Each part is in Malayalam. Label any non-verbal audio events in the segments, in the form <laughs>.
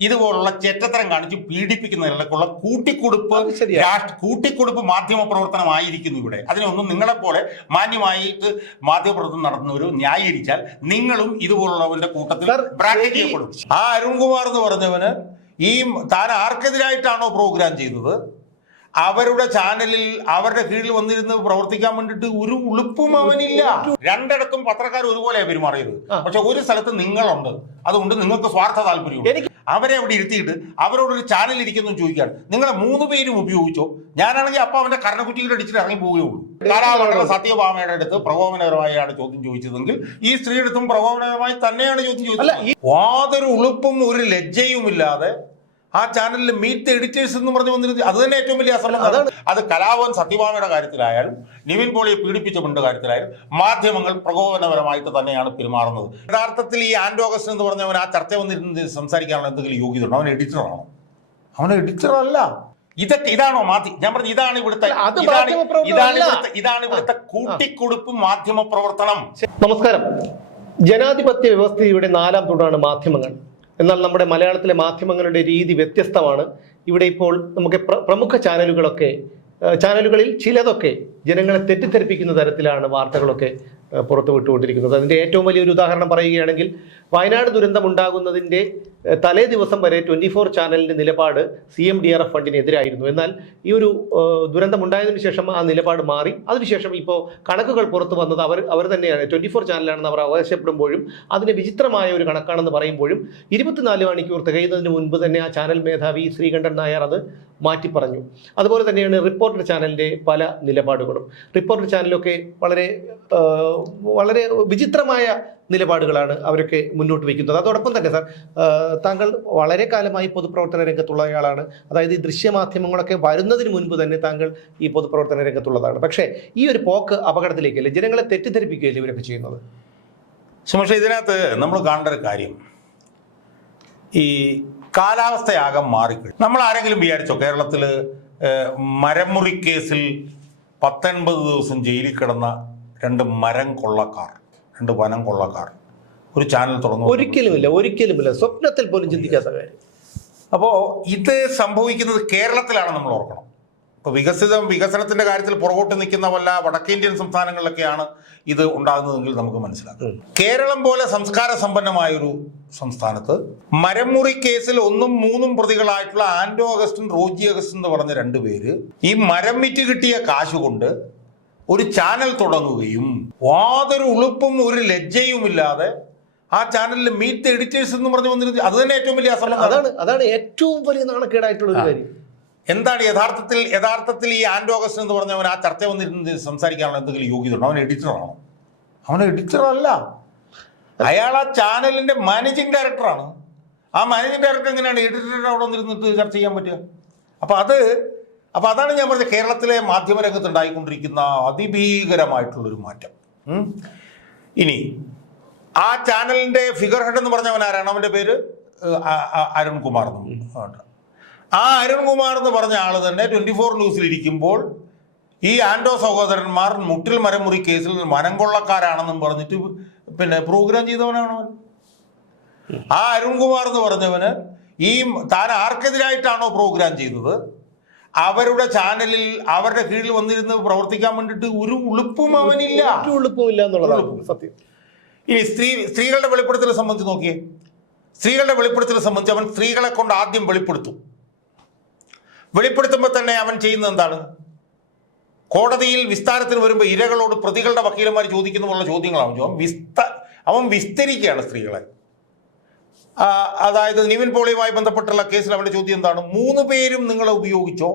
ഇതുപോലുള്ള ചെറ്റത്തരം കാണിച്ച് പീഡിപ്പിക്കുന്നതിനുള്ള കൂട്ടിക്കൊടുപ്പ് കൂട്ടിക്കൊടുപ്പ് മാധ്യമ പ്രവർത്തനമായിരിക്കുന്നു ഇവിടെ. അതിനൊന്നും നിങ്ങളെപ്പോലെ മാന്യമായിട്ട് മാധ്യമ പ്രവർത്തനം നടത്തുന്നവർ ന്യായീകരിച്ചാൽ നിങ്ങളും ഇതുപോലുള്ളവരുടെ കൂട്ടത്തിൽ ബ്രാക്കറ്റ്. ചെയ്യപ്പെടും. ആ അരുൺകുമാർ എന്ന് പറഞ്ഞവന് ഈ താൻ ആർക്കെതിരായിട്ടാണോ പ്രോഗ്രാം ചെയ്തത്? അവരുടെ ചാനലിൽ അവരുടെ കീഴിൽ വന്നിരുന്ന് പ്രവർത്തിക്കാൻ വേണ്ടിട്ട് ഒരു ഉളുപ്പും അവനില്ല. രണ്ടിടത്തും പത്രക്കാർ ഒരുപോലെ പെരുമാറിയത്. പക്ഷെ ഒരു സ്ഥലത്ത് നിങ്ങളുണ്ട്. അതുകൊണ്ട് നിങ്ങൾക്ക് സ്വാർത്ഥ താല്പര്യം അവരെ അവിടെ ഇരുത്തിയിട്ട് അവരോട് ഒരു ചാനൽ ഇരിക്കുന്നു ചോദിക്കുകയാണ്. നിങ്ങളെ മൂന്ന് പേരും ഉപയോഗിച്ചോ? ഞാനാണെങ്കിൽ അപ്പൊ അവന്റെ കർണക്കുറ്റിയുടെ അടിച്ചിട്ട് ഇറങ്ങി പോവുകയുള്ളൂ കാലാവധി സത്യഭാമയുടെ അടുത്ത് പ്രകോപനപരമായാണ് ചോദ്യം ചോദിച്ചതെങ്കിൽ ഈ സ്ത്രീയുടെ അടുത്തും പ്രകോപനപരമായി തന്നെയാണ് ചോദ്യം ചോദിച്ചത്. യാതൊരു ഉളുപ്പും ഒരു ലജ്ജയുമില്ലാതെ ആ ചാനലിൽ മീറ്റ് എഡിറ്റേഴ്സ് എന്ന് പറഞ്ഞു വന്നിരുന്നു അത് തന്നെ ഏറ്റവും വലിയ അസംബന്ധമാണ്. അത് കലാഭവൻ സത്യഭാമയുടെ കാര്യത്തിലായാലും നിവിൻ പോളിയെ പീഡിപ്പിച്ച പിണ്ട് കാര്യത്തിലായാലും മാധ്യമങ്ങൾ പ്രകോപനപരമായിട്ട് തന്നെയാണ് പെരുമാറുന്നത്. യഥാർത്ഥത്തിൽ ഈ ആൻഡ് ഓഗസ്റ്റ് എന്ന് പറഞ്ഞവൻ ആ ചർച്ച വന്നിരുന്നത് സംസാരിക്കാനുള്ള എന്തെങ്കിലും യോഗ്യത ഉണ്ടോ? അവൻ എഡിറ്ററാണോ അവൻ എഡിറ്റർ അല്ല. ഇതൊക്കെ ഇതാണോ മാധ്യമം ഞാൻ പറഞ്ഞു ഇതാണ് ഇവിടുത്തെ ഇതാണ്. ഇവിടുത്തെ ഇതാണ് ഇവിടുത്തെ കൂട്ടിക്കൊടുപ്പ് മാധ്യമ പ്രവർത്തനം. നമസ്കാരം. ജനാധിപത്യ വ്യവസ്ഥയുടെ നാലാം തൂണാണ് മാധ്യമങ്ങൾ. എന്നാൽ നമ്മുടെ മലയാളത്തിലെ മാധ്യമങ്ങളുടെ രീതി വ്യത്യസ്തമാണ്. ഇവിടെ ഇപ്പോൾ നമുക്ക് പ്രമുഖ ചാനലുകളൊക്കെ ചാനലുകളിൽ ചിലതൊക്കെ ജനങ്ങളെ തെറ്റിദ്ധരിപ്പിക്കുന്ന തരത്തിലാണ് വാർത്തകളൊക്കെ പുറത്തു വിട്ടുകൊണ്ടിരിക്കുന്നത് അതിന്റെ ഏറ്റവും വലിയൊരു ഉദാഹരണം പറയുകയാണെങ്കിൽ വയനാട് ദുരന്തം ഉണ്ടാകുന്നതിന്റെ തലേ ദിവസം വരെ ട്വന്റി ഫോർ ചാനലിന്റെ നിലപാട് C M D R F ഫണ്ടിനെതിരായിരുന്നു. എന്നാൽ ഈ ഒരു ദുരന്തമുണ്ടായതിനു ശേഷം ആ നിലപാട് മാറി. അതിനുശേഷം ഇപ്പോൾ കണക്കുകൾ പുറത്തു വന്നത് അവർ അവർ തന്നെയാണ്. ട്വന്റി ഫോർ ചാനലാണെന്ന് അവർ അവകാശപ്പെടുമ്പോഴും അതിന് വിചിത്രമായ ഒരു കണക്കാണെന്ന് പറയുമ്പോഴും ഇരുപത്തിനാല് മണിക്കൂർ തികയുന്നതിന് മുൻപ് തന്നെ ആ ചാനൽ മേധാവി ശ്രീകണ്ഠൻ നായർ അത് മാറ്റി പറഞ്ഞു അതുപോലെ തന്നെയാണ് റിപ്പോർട്ടർ ചാനലിന്റെ പല നിലപാടുകളും. റിപ്പോർട്ടർ ചാനലൊക്കെ വളരെ വളരെ വിചിത്രമായ നിലപാടുകളാണ് അവരൊക്കെ മുന്നോട്ട് വയ്ക്കുന്നത്. അതോടൊപ്പം തന്നെ സാർ താങ്കൾ വളരെ കാലമായി പൊതുപ്രവർത്തന രംഗത്തുള്ള രംഗത്തുള്ളയാളാണ്. അതായത് ഈ ദൃശ്യമാധ്യമങ്ങളൊക്കെ വരുന്നതിന് മുൻപ് തന്നെ താങ്കൾ ഈ പൊതുപ്രവർത്തന രംഗത്തുള്ളതാണ്. പക്ഷേ ഈ ഒരു പോക്ക് അപകടത്തിലേക്കല്ലേ ജനങ്ങളെ തെറ്റിദ്ധരിപ്പിക്കുകയല്ലേ ഇവരൊക്കെ ചെയ്യുന്നത്? സുമേഷ് ഇതിനകത്ത് നമ്മൾ കാണേണ്ട ഒരു കാര്യം. ഈ കാലാവസ്ഥയാകം മാറിക്കഴിഞ്ഞു നമ്മൾ ആരെങ്കിലും വിചാരിച്ചോ കേരളത്തിൽ മരമുറി കേസിൽ പത്തൊൻപത് ദിവസം ജയിലിൽ കിടന്ന രണ്ട് മരം കൊള്ളക്കാർ? രണ്ട് വനം കൊള്ളക്കാർ. ഒരു ചാനൽ തുറന്നു ഒരിക്കലുമില്ല ഒരിക്കലുമില്ല. സ്വപ്നത്തിൽ പോലും ചിന്തിക്കാത്ത കാര്യം. അപ്പോൾ ഇത് സംഭവിക്കുന്നത് കേരളത്തിലാണ് നമ്മൾ ഓർക്കണം. ഇപ്പോൾ വികസിതം വികസനത്തിന്റെ കാര്യത്തിൽ പുറകോട്ട് നിൽക്കുന്ന വല്ല വടക്കേന്ത്യൻ സംസ്ഥാനങ്ങളിലൊക്കെയാണ് ഇത് ഉണ്ടാകുന്നതെങ്കിൽ നമുക്ക് മനസ്സിലാക്കാം. കേരളം പോലെ സംസ്കാര സമ്പന്നമായൊരു സംസ്ഥാനത്ത് മരമുറി കേസിൽ ഒന്നും മൂന്നും പ്രതികളായിട്ടുള്ള ആൻഡോ അഗസ്റ്റും റോജി അഗസ്റ്റും എന്ന് പറഞ്ഞ രണ്ടുപേര് ഈ മരം വിറ്റ് കിട്ടിയ കാശ് കൊണ്ട് ഒരു ചാനൽ തുടങ്ങുകയും യാതൊരു ഉളുപ്പും ഒരു ലജ്ജയുമില്ലാതെ ആ ചാനലിൽ മീറ്റ് എഡിറ്റേഴ്സ് എന്ന് പറഞ്ഞു വന്നിരുന്നത് അത് തന്നെ ഏറ്റവും വലിയ അസംബന്ധം. അതാണ് അതാണ് ഏറ്റവും വലിയ നാണക്കേടായിട്ടുള്ള ഒരു കാര്യം. എന്താണ് യഥാർത്ഥത്തിൽ യഥാർത്ഥത്തിൽ ഈ ആൻഡ് ഓഗസ്റ്റ് എന്ന് പറഞ്ഞവൻ ആ ചർച്ച വന്നിരുന്നത് സംസാരിക്കാനുള്ള എന്തെങ്കിലും യോഗ്യത ഉണ്ടോ അവൻ എഡിറ്ററാണോ അവൻ എഡിറ്റർ അല്ല. അയാൾ ആ ചാനലിന്റെ മാനേജിങ് ഡയറക്ടറാണ് ആ മാനേജിങ് ഡയറക്ടർ എങ്ങനെയാണ് എഡിറ്ററുടെ അവിടെ വന്നിരുന്നിട്ട് ചർച്ച ചെയ്യാൻ പറ്റുക? അപ്പൊ അത് അപ്പൊ അതാണ് ഞാൻ പറഞ്ഞത് കേരളത്തിലെ മാധ്യമരംഗത്ത് ഉണ്ടായിക്കൊണ്ടിരിക്കുന്ന അതിഭീകരമായിട്ടുള്ളൊരു മാറ്റം. ഇനി ആ ചാനലിന്റെ ഫിഗർ ഹെഡ് എന്ന് പറഞ്ഞവൻ ആരാണ്? അവന്റെ പേര് അരുൺകുമാർ എന്ന് ആണ്. ആ അരുൺകുമാർ എന്ന് പറഞ്ഞ ആൾ തന്നെ ട്വന്റി ഫോർ ന്യൂസിൽ ഇരിക്കുമ്പോൾ ഈ ആൻഡോ സഹോദരന്മാർ മുട്ടിൽ മരമുറി കേസിൽ മനംകൊള്ളക്കാരാണെന്നും പറഞ്ഞിട്ട് പിന്നെ പ്രോഗ്രാം ചെയ്തവനാണ് അവൻ. ആ അരുൺകുമാർ എന്ന് പറഞ്ഞവന് ഈ താൻ ആർക്കെതിരായിട്ടാണോ പ്രോഗ്രാം ചെയ്തത്? അവരുടെ ചാനലിൽ അവരുടെ കീഴിൽ വന്നിരുന്ന് പ്രവർത്തിക്കാൻ വേണ്ടിട്ട് ഒരു ഉളുപ്പും അവനില്ല. എന്നുള്ളതാണ് സത്യം. ഇനി സ്ത്രീ സ്ത്രീകളുടെ വെളിപ്പെടുത്തലെ സംബന്ധിച്ച് നോക്കിയേ. സ്ത്രീകളുടെ വെളിപ്പെടുത്തലെ സംബന്ധിച്ച് അവൻ സ്ത്രീകളെ കൊണ്ട് ആദ്യം വെളിപ്പെടുത്തും. വെളിപ്പെടുത്തുമ്പോൾ തന്നെ അവൻ ചെയ്യുന്നത് എന്താണ്? കോടതിയിൽ വിസ്താരത്തിന് വരുമ്പോൾ ഇരകളോട് പ്രതികളുടെ വക്കീലന്മാർ ചോദിക്കുന്നു ചോദ്യങ്ങളാണ്. അവൻ വിസ്ത അവൻ വിസ്തരിക്കുകയാണ് സ്ത്രീകളെ. അതായത് നിവിൻ പോളിയുമായി ബന്ധപ്പെട്ടുള്ള കേസിൽ അവരുടെ ചോദ്യം എന്താണ്? മൂന്ന് പേരും നിങ്ങളെ ഉപയോഗിച്ചോ?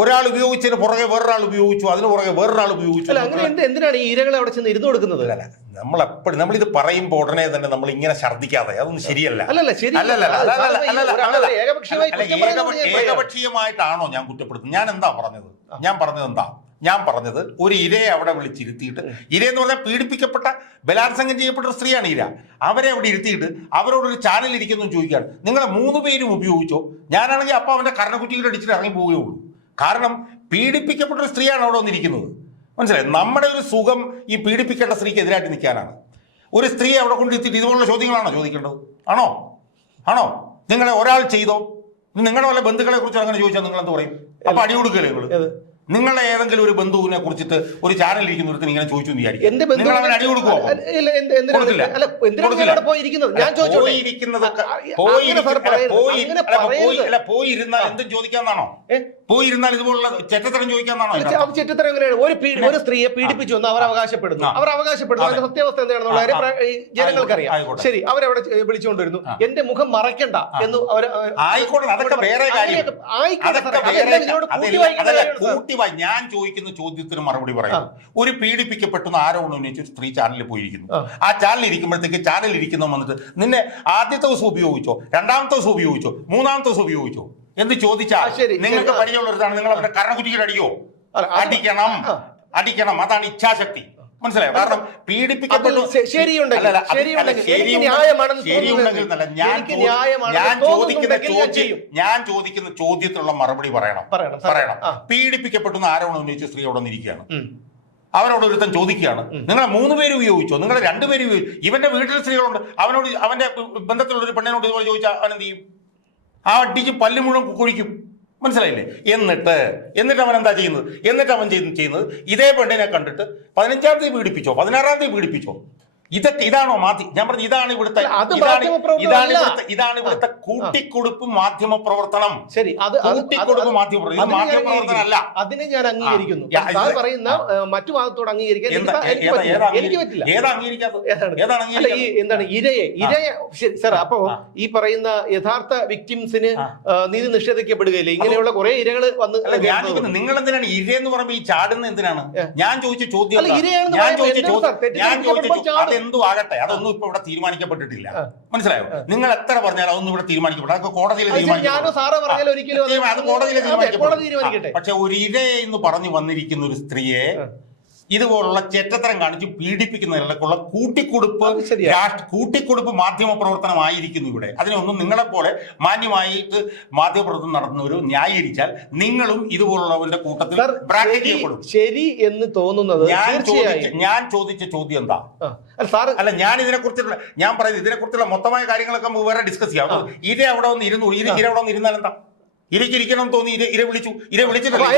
ഒരാൾ ഉപയോഗിച്ചതിന് പുറകെ വേറൊരാൾ ഉപയോഗിച്ചു? അതിന് പുറകെ വേറൊരാൾ ഉപയോഗിച്ചു? അങ്ങനെ എന്തിനാണ് ഈ ഇരകളെ അവിടെ ചെന്ന് ഇരുന്ന് കൊടുക്കുന്നത്? അല്ല നമ്മൾ എപ്പോഴും നമ്മൾ ഇത് പറയുമ്പോൾ ഉടനെ തന്നെ നമ്മൾ ഇങ്ങനെ ഛർദ്ദിക്കാതെ അതൊന്നും ശരിയല്ല. ഏകപക്ഷീയമായിട്ടാണോ ഞാൻ കുറ്റപ്പെടുത്തുന്നത്? ഞാൻ എന്താ പറഞ്ഞത്? ഞാൻ പറഞ്ഞത് എന്താ? ഞാൻ പറഞ്ഞത് ഒരു ഇരയെ അവിടെ വിളിച്ചിരുത്തിയിട്ട്. ഇര എന്ന് പറഞ്ഞാൽ പീഡിപ്പിക്കപ്പെട്ട ബലാത്സംഗം ചെയ്യപ്പെട്ട സ്ത്രീയാണ് ഇര. അവരെ അവിടെ ഇരുത്തിയിട്ട് അവരോടൊരു ചാനൽ ഇരിക്കുന്നു ചോദിക്കുകയാണ്. നിങ്ങളെ മൂന്ന് പേരും ഉപയോഗിച്ചോ? ഞാനാണെങ്കിൽ അപ്പോൾ അവന്റെ കർണക്കുറ്റിയുടെ അടിച്ചിട്ട് ഇറങ്ങി പോവുകയുള്ളൂ കാരണം പീഡിപ്പിക്കപ്പെട്ട ഒരു സ്ത്രീയാണ് അവിടെ വന്നിരിക്കുന്നത്. മനസ്സിലായി? നമ്മുടെ ഒരു സുഖം ഈ പീഡിപ്പിക്കേണ്ട സ്ത്രീക്ക് എതിരായിട്ട് നിൽക്കാനാണ്. ഒരു സ്ത്രീയെ അവിടെ കൊണ്ടിരുത്തിയിട്ട് ഇതുപോലുള്ള ചോദ്യങ്ങളാണോ ചോദിക്കേണ്ടത്? ആണോ? ആണോ? നിങ്ങളെ ഒരാൾ ചെയ്തോ? നിങ്ങളുടെ വല്ല ബന്ധുക്കളെ കുറിച്ച് അങ്ങനെ ചോദിച്ചാൽ നിങ്ങൾ എന്ത് പറയും? അപ്പൊ അടി കൊടുക്കല്ലേ നിങ്ങൾ? നിങ്ങളെ ഏതെങ്കിലും ഒരു ബന്ധുവിനെ കുറിച്ചിട്ട് ഒരു ചാനൽ ഇരിക്കുന്നവർക്ക് ഇങ്ങനെ ചോദിച്ചു എന്റെ ബന്ധു നിങ്ങൾ അടി കൊടുക്കില്ല. അല്ല എന്തിനാണ് കൊടുക്കില്ല. അവിടെ പോയിരിക്കുന്നത് ഞാൻ ചോദിച്ചോട്ടെ പോയി അങ്ങനെ സാർ പറയരുത്. പോയി അങ്ങനെ അല്ല, പോയി പറയരുത്. അല്ല പോയിരുന്നാൽ എന്തും ചോദിക്കാന്നാണോ ഏ? പോയിരുന്നാൽ ഇതുപോലുള്ള ചെറ്റത്തരം ചോദിക്കാന്നാണോ ചെറ്റത്തരം എങ്ങനെയാണ് ഒരു ഒരു സ്ത്രീയെ പീഡിപ്പിച്ചു എന്ന് അവർ അവകാശപ്പെടുന്നു. അവർ അവകാശപ്പെടുന്നു. അതിന്റെ സത്യാവസ്ഥ എന്താണെന്നുള്ള ജനങ്ങൾക്കറിയാം. ശരി അവരവിടെ വിളിച്ചുകൊണ്ടിരുന്നു. എന്റെ മുഖം മറയ്ക്കണ്ട എന്ന് അവർ ആയിക്കോട്ടെ വേറെ കാര്യം. അങ്ങനെയൊക്കെ ആയിക്കോട്ടെ വേറെ അതെല്ലാം ഇതിനോട് കൂട്ടി അതല്ല വായിക്കേണ്ട അതല്ല കാര്യമാണ് സാർ. കൂട്ടി വായി ഞാൻ ചോദിക്കുന്ന ചോദ്യത്തിന് മറുപടി പറയാം. ഒരു പീഡിപ്പിക്കപ്പെട്ടെന്ന് ആരോപണം ഉന്നയിച്ച് ഒരു സ്ത്രീ ചാനലിൽ പോയിരിക്കുന്നു. ആ. ആ ചാനലിൽ ഇരിക്കുമ്പോഴത്തേക്ക് ചാനലിൽ ഇരിക്കുന്ന വന്നിട്ട് നിന്നെ ആദ്യത്തെ ദിവസം ഉപയോഗിച്ചോ? രണ്ടാമത്തെ ദിവസം ഉപയോഗിച്ചോ? മൂന്നാമത്തെ ദിവസം ഉപയോഗിച്ചോ? എന്ന് ചോദിച്ചാൽ നിങ്ങൾക്ക്. പരിചയമുള്ളവരാണ്. നിങ്ങൾ അവരുടെ കരണകുറ്റിയിൽ അടിക്കണം. അടിക്കണം. അതാണ് ഇച്ഛാശക്തി. മനസ്സിലായോ? കാരണം പീഡിപ്പിക്കപ്പെട്ടു ഞാൻ ഞാൻ ചോദിക്കുന്ന ചോദ്യം ഞാൻ ചോദിക്കുന്ന ചോദ്യത്തിനുള്ള മറുപടി പറയണം. പറയണം, പീഡിപ്പിക്കപ്പെട്ടു എന്ന് ആരോപണം ഉന്നയിച്ച സ്ത്രീ അവിടെ നിന്നിരിക്കുകയാണ്? അവനോട് അവരോട് ഒരുത്തൻ ചോദിക്കുകയാണ്. നിങ്ങളെ മൂന്ന് പേര് ഉപയോഗിച്ചോ? നിങ്ങളെ രണ്ടുപേരും ഇവന്റെ വീട്ടിൽ സ്ത്രീകളുണ്ട്. അവനോട് അവന്റെ ബന്ധത്തിലുള്ള ഒരു പെണ്ണിനോട് ഇതുപോലെ ചോദിച്ചാൽ അവൻ എന്ത് ചെയ്യും? ആ അടിച്ച് പല്ല് മുഴുവൻ കുഴിക്കും. മനസ്സിലായില്ലേ? എന്നിട്ട് എന്നിട്ട് അവൻ എന്താ ചെയ്യുന്നത്? എന്നിട്ട് അവൻ ചെയ്യുന്ന ചെയ്യുന്നത്? ഇതേ പെണ്ണിനെ കണ്ടിട്ട് പതിനഞ്ചാം തീയതി പീഡിപ്പിച്ചോ? പതിനാറാം തീയതി പീഡിപ്പിച്ചോ? ഇതൊക്കെ ഇതാണോ മാധ്യമം ഞാൻ പറഞ്ഞു ഇതാണ് ഇവിടുത്തെ ഇതാണ്. ഇവിടുത്തെ ഇതാണ് ഇവിടുത്തെ കൂട്ടിക്കൊടുപ്പ് മാധ്യമ പ്രവർത്തനം ശരി അത് കൂട്ടിക്കൊടുപ്പ് മാധ്യമ പ്രവർത്തനം അല്ല. അതിനെ ഞാൻ അംഗീകരിക്കുന്നു. പറയുന്ന മറ്റു ഭാഗത്തോട് അംഗീകരിക്കാൻ എനിക്ക് പറ്റില്ല. ഏതാണ്? ഈ എന്താണ് ഇരയെ ഇരയെ സർ അപ്പോ ഈ പറയുന്ന യഥാർത്ഥ വിക്ടിംസിന്. നീതി നിഷേധിക്കപ്പെടുകയില്ല? ഇങ്ങനെയുള്ള കുറെ ഇരകൾ വന്ന് നിങ്ങൾ എന്തിനാണ് ഇരയെന്ന് പറയുമ്പോൾ ഈ ചാടുന്ന എന്തിനാണ്? ഞാൻ ചോദിച്ച ചോദ്യം ഞാൻ ചോദിച്ച ചോദ്യം ഞാൻ ചോദിച്ച ചാടും. ആകട്ടെ. അതൊന്നും ഇപ്പൊ ഇവിടെ തീരുമാനിക്കപ്പെട്ടിട്ടില്ല. മനസ്സിലായോ? നിങ്ങൾ എത്ര പറഞ്ഞാലും അതൊന്നും ഇവിടെ തീരുമാനിക്കപ്പെട്ടു അതൊക്കെ കോടതിയിൽ ഒരിക്കലും അത് കോടതിയിൽ അതെ, തീരുമാനിക്കട്ടെ. പക്ഷെ ഒരു ഇരയെന്ന് എന്ന് പറഞ്ഞു വന്നിരിക്കുന്ന ഒരു സ്ത്രീയെ. ഇതുപോലുള്ള ചെറ്റത്തരം കാണിച്ച് പീഡിപ്പിക്കുന്നതിനുള്ള കൂട്ടിക്കൊടുപ്പ് കൂട്ടിക്കൊടുപ്പ് മാധ്യമ പ്രവർത്തനമായിരിക്കുന്നു ഇവിടെ അതിനൊന്നും നിങ്ങളെപ്പോലെ മാന്യമായിട്ട് മാധ്യമ പ്രവർത്തനം നടത്തുന്നവർ ന്യായീകരിച്ചാൽ നിങ്ങളും ഇതുപോലുള്ളവരുടെ കൂട്ടത്തിൽ ബ്രാക്കറ്റ് ശരി- ചെയ്യപ്പെടും. ശരി എന്ന് തോന്നുന്നത് ഞാൻ ചോദിച്ച ഞാൻ ചോദിച്ച ചോദ്യം എന്താ. അല്ല ഞാൻ ഇതിനെ കുറിച്ചുള്ള ഞാൻ പറയുന്നത് ഇതിനെ കുറിച്ചുള്ള മൊത്തമായ കാര്യങ്ങളൊക്കെ വേറെ ഡിസ്കസ് ചെയ്യാം. ഇത് അവിടെ ഒന്ന് ഇരുന്നു ഇത് ഇവിടെ ഒന്ന് ഇരുന്നാൽ എന്താ ഇരയ്ക്ക് ഇരിക്കണം തോന്നി ഇര ഇര വിളിച്ചു. ഇര വിളിച്ചിട്ടല്ലേ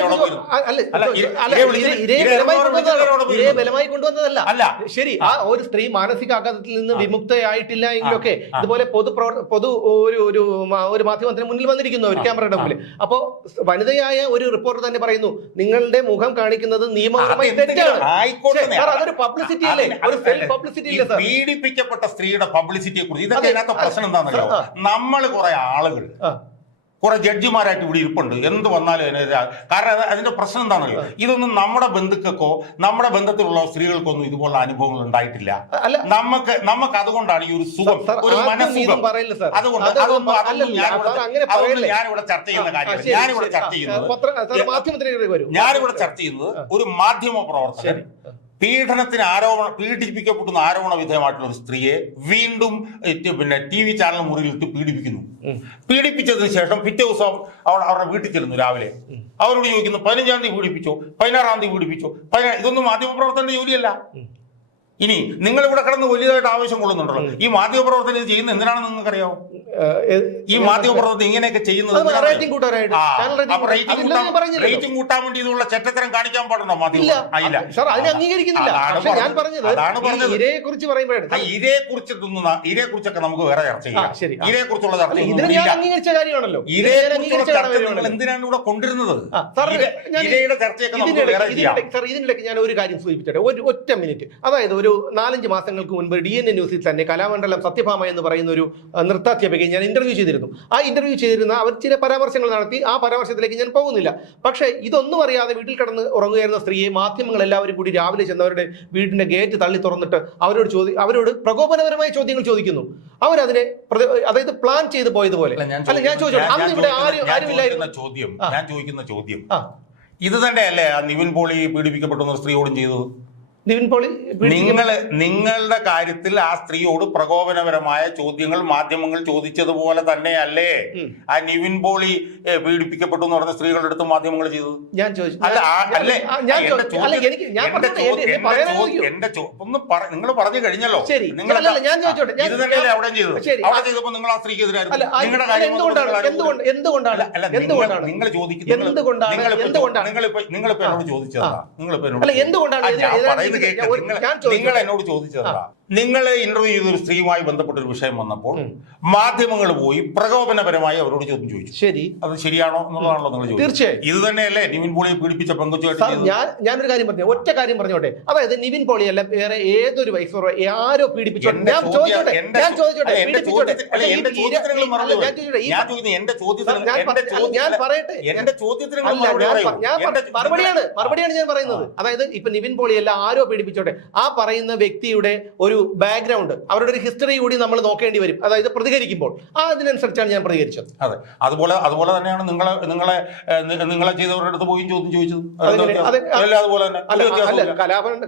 അല്ല. ശരി ആ ഒരു സ്ത്രീ മാനസികാഘാതത്തിൽ നിന്ന് വിമുക്തയായിട്ടില്ല എങ്കിലൊക്കെ ഇതുപോലെ പൊതു പൊതു ഒരു ഒരു ഒരു മാധ്യമത്തിന് മുന്നിൽ വന്നിരിക്കുന്നു ഒരു ക്യാമറയുടെ മുമ്പിൽ. അപ്പോ വനിതയായ ഒരു റിപ്പോർട്ടർ തന്നെ പറയുന്നു നിങ്ങളുടെ മുഖം കാണിക്കുന്നത് നിയമപരമായി തെറ്റാണ്. അതൊരു പബ്ലിസിറ്റി അല്ലേ? ഒരു സെൽഫ് പബ്ലിസിറ്റി ഇല്ല സാർ? പീഡിപ്പിക്കപ്പെട്ട സ്ത്രീയുടെ പബ്ലിസിറ്റിയെ കുറിച്ച് ഇതൊക്കെ പ്രശ്നം എന്താണെന്നല്ലോ നമ്മൾ കുറെ ആളുകൾ. കുറെ ജഡ്ജിമാരായിട്ട് ഇവിടെ ഇരിപ്പുണ്ട്. എന്ത് വന്നാലും അതിനെതിരെ കാരണം അതിന്റെ പ്രശ്നം എന്താണല്ലോ ഇതൊന്നും നമ്മുടെ ബന്ധുക്കൾക്കോ നമ്മുടെ ബന്ധത്തിലുള്ള സ്ത്രീകൾക്കൊന്നും ഇതുപോലുള്ള അനുഭവങ്ങൾ ഉണ്ടായിട്ടില്ല. നമുക്ക് നമുക്ക് അതുകൊണ്ടാണ് ഈ ഒരു സുഖം ഒരു മനസ്സുഖം. അതുകൊണ്ട് അതൊന്നും അതൊന്നും ഞാനിവിടെ ചർച്ച ചെയ്യുന്ന കാര്യം കാര്യമാണ് ഞാനിവിടെ ചർച്ച ചെയ്യുന്നത് ഞാനിവിടെ ചർച്ച ചെയ്യുന്നത് ഒരു മാധ്യമ പ്രവർത്തകൻ. പീഡനത്തിന് ആരോപണ പീഡിപ്പിക്കപ്പെടുന്ന ആരോപണ വിധേയമായിട്ടുള്ള ഒരു സ്ത്രീയെ വീണ്ടും പിന്നെ ടി വി ചാനൽ മുറിയിലിട്ട് പീഡിപ്പിക്കുന്നു. പീഡിപ്പിച്ചതിന് ശേഷം പിറ്റേ ദിവസം അവൾ അവരുടെ വീട്ടിൽ ചെല്ലുന്നു രാവിലെ. അവരോട് ചോദിക്കുന്നു പതിനഞ്ചാം തീയതി പീഡിപ്പിച്ചോ? പതിനാറാം തീയതി പീഡിപ്പിച്ചോ? പതിനാ ഇതൊന്നും മാധ്യമപ്രവർത്തകന്റെ ജോലിയല്ല. ഇനി നിങ്ങൾ ഇവിടെ കിടന്ന് വലിയതായിട്ട് ആവശ്യം കൊള്ളുന്നുണ്ടല്ലോ. ഈ മാധ്യമപ്രവർത്തനം ഇത് ചെയ്യുന്നത് എന്തിനാണെന്ന് നിങ്ങൾക്കറിയാമോ ഈ മാധ്യമപ്രവർത്തനം ഇങ്ങനെയൊക്കെ ചെയ്യുന്നത് റേറ്റിംഗ് കൂട്ടാൻ വേണ്ടി ഇതുള്ള ചെറ്റത്തരം കാണിക്കാൻ പാടുണ്ടോ മാധ്യമം? ഇരയെ കുറിച്ച് പറയുമ്പോഴാണ്. കുറിച്ചൊക്കെ നമുക്ക് വേറെ ചർച്ച ചെയ്യാം. ഇരയെ കുറിച്ചുള്ള ചർച്ച ഇരയെ ചർച്ച എന്തിനാണ് ഇവിടെ കൊണ്ടിരുന്നത് ഇരയുടെ ചർച്ചയൊക്കെ ഇതിനിടയ്ക്ക് ഞാൻ ഒരു കാര്യം സൂചിപ്പിച്ചോട്ടെ. ഒരു ഒറ്റ മിനിറ്റ്. അതായത് ഒരു നാലഞ്ച് മാസങ്ങൾക്ക് മുൻപ് ഡി എൻ എ ന്യൂസിൽ തന്നെ കലാമണ്ഡലം സത്യഭാമ എന്ന് പറയുന്ന ഒരു നൃത്താധ്യാപികയെ ഞാൻ ഇന്റർവ്യൂ ചെയ്തിരുന്നു. ആ ഇന്റർവ്യൂ ചെയ്തിരുന്ന അവർ ചില പരാമർശങ്ങൾ നടത്തി. ആ പരാമർശത്തിലേക്ക് ഞാൻ പോകുന്നില്ല. പക്ഷേ ഇതൊന്നും അറിയാതെ വീട്ടിൽ കിടന്ന് ഉറങ്ങുകയായിരുന്ന സ്ത്രീയെ മാധ്യമങ്ങൾ എല്ലാവരും കൂടി രാവിലെ ചെന്നവരുടെ വീടിന്റെ ഗേറ്റ് തള്ളി തുറന്നിട്ട് അവരോട് ചോദി അവരോട് പ്രകോപനപരമായ ചോദ്യങ്ങൾ ചോദിക്കുന്നു. അവരതിനെ അതായത് പ്ലാൻ ചെയ്ത് പോയതുപോലെ. അല്ല, ഞാൻ അന്ന് ഇവിടെ ആരും ആരുമില്ലായിരുന്നു ചോദ്യം ഞാൻ ചോദിക്കുന്ന ചോദ്യം. ഇത് തന്നെയല്ലേ ആ നിവിൻ പോളി പീഡിപ്പിക്കപ്പെട്ടു സ്ത്രീയോടും ചെയ്തത്? നിവിൻ പോളി നിങ്ങൾ നിങ്ങളുടെ കാര്യത്തിൽ ആ സ്ത്രീയോട് പ്രകോപനപരമായ ചോദ്യങ്ങൾ മാധ്യമങ്ങൾ ചോദിച്ചതുപോലെ തന്നെയല്ലേ. ആ നിവിൻ പോളി പീഡിപ്പിക്കപ്പെട്ടു എന്ന് പറഞ്ഞ സ്ത്രീകളുടെ അടുത്ത് മാധ്യമങ്ങൾ ചെയ്തത്? ഞാൻ ചോദിച്ചു. എന്റെ ഒന്ന് നിങ്ങൾ പറഞ്ഞു കഴിഞ്ഞല്ലോ. നിങ്ങൾ ഇത് തന്നെയല്ലേ അവിടെ ചെയ്തത്. അവിടെ ചെയ്തപ്പോ നിങ്ങൾ ആ കാര്യം എന്തുകൊണ്ടാണ്? നിങ്ങൾ ചോദിക്കുന്നത് എന്തുകൊണ്ടാണ്? നിങ്ങളിപ്പോ നിങ്ങളിപ്പോ എന്നോട് ചോദിച്ചതാ. നിങ്ങളിപ്പോ എന്നോട് എന്തുകൊണ്ടാണ് ഞാൻ എന്നോട് ചോദിച്ചതാ നിങ്ങൾ ഇന്റർവ്യൂ ചെയ്ത ഒരു സ്ത്രീയുമായി ബന്ധപ്പെട്ട ഒരു വിഷയം വന്നപ്പോൾ. മാധ്യമങ്ങൾ പോയി പ്രകോപനപരമായി അവരോട് ചോദ്യം ചോദിച്ചു. ശരി. അത് ശരിയാണോ എന്നുള്ളതാണല്ലോ നിങ്ങൾ ചോദിച്ചത്. തീർച്ചയായും. ഇത് തന്നെയല്ലേ നിവിൻ പോളിയെ പീഡിപ്പിച്ച സാർ ഞാൻ ഞാനൊരു കാര്യം പറഞ്ഞു ഒറ്റ കാര്യം പറഞ്ഞോട്ടെ. അതായത് നിവിൻ പോളി അല്ല വേറെ ഏതൊരു വൈസ് ആരോ പീഡിപ്പിച്ചോ ഞാൻ ചോദിച്ചോട്ടെ ഞാൻ ചോദിച്ചോട്ടെ ഞാൻ പറയട്ടെ. മറുപടിയാണ് ഞാൻ പറയുന്നത്. അതായത് ഇപ്പൊ നിവിൻ പോളി അല്ല ആരോ പീഡിപ്പിച്ചോട്ടെ. ആ പറയുന്ന വ്യക്തിയുടെ ഒരു ബാക്ക്ഗ്രൗണ്ട് അവരുടെ ഒരു ഹിസ്റ്ററി കൂടി നമ്മൾ നോക്കേണ്ടി വരും. അതായത് പ്രതികരിക്കുമ്പോൾ. ആ അതിനനുസരിച്ചാണ് ഞാൻ പ്രതികരിച്ചത്. അതെ. അതുപോലെ അതുപോലെ തന്നെയാണ് നിങ്ങൾ നിങ്ങളെ നിങ്ങളെ ചെയ്തവരുടെ അടുത്ത് പോയി ചോദ്യം ചോദിച്ചത്. അല്ല അല്ല അല്ല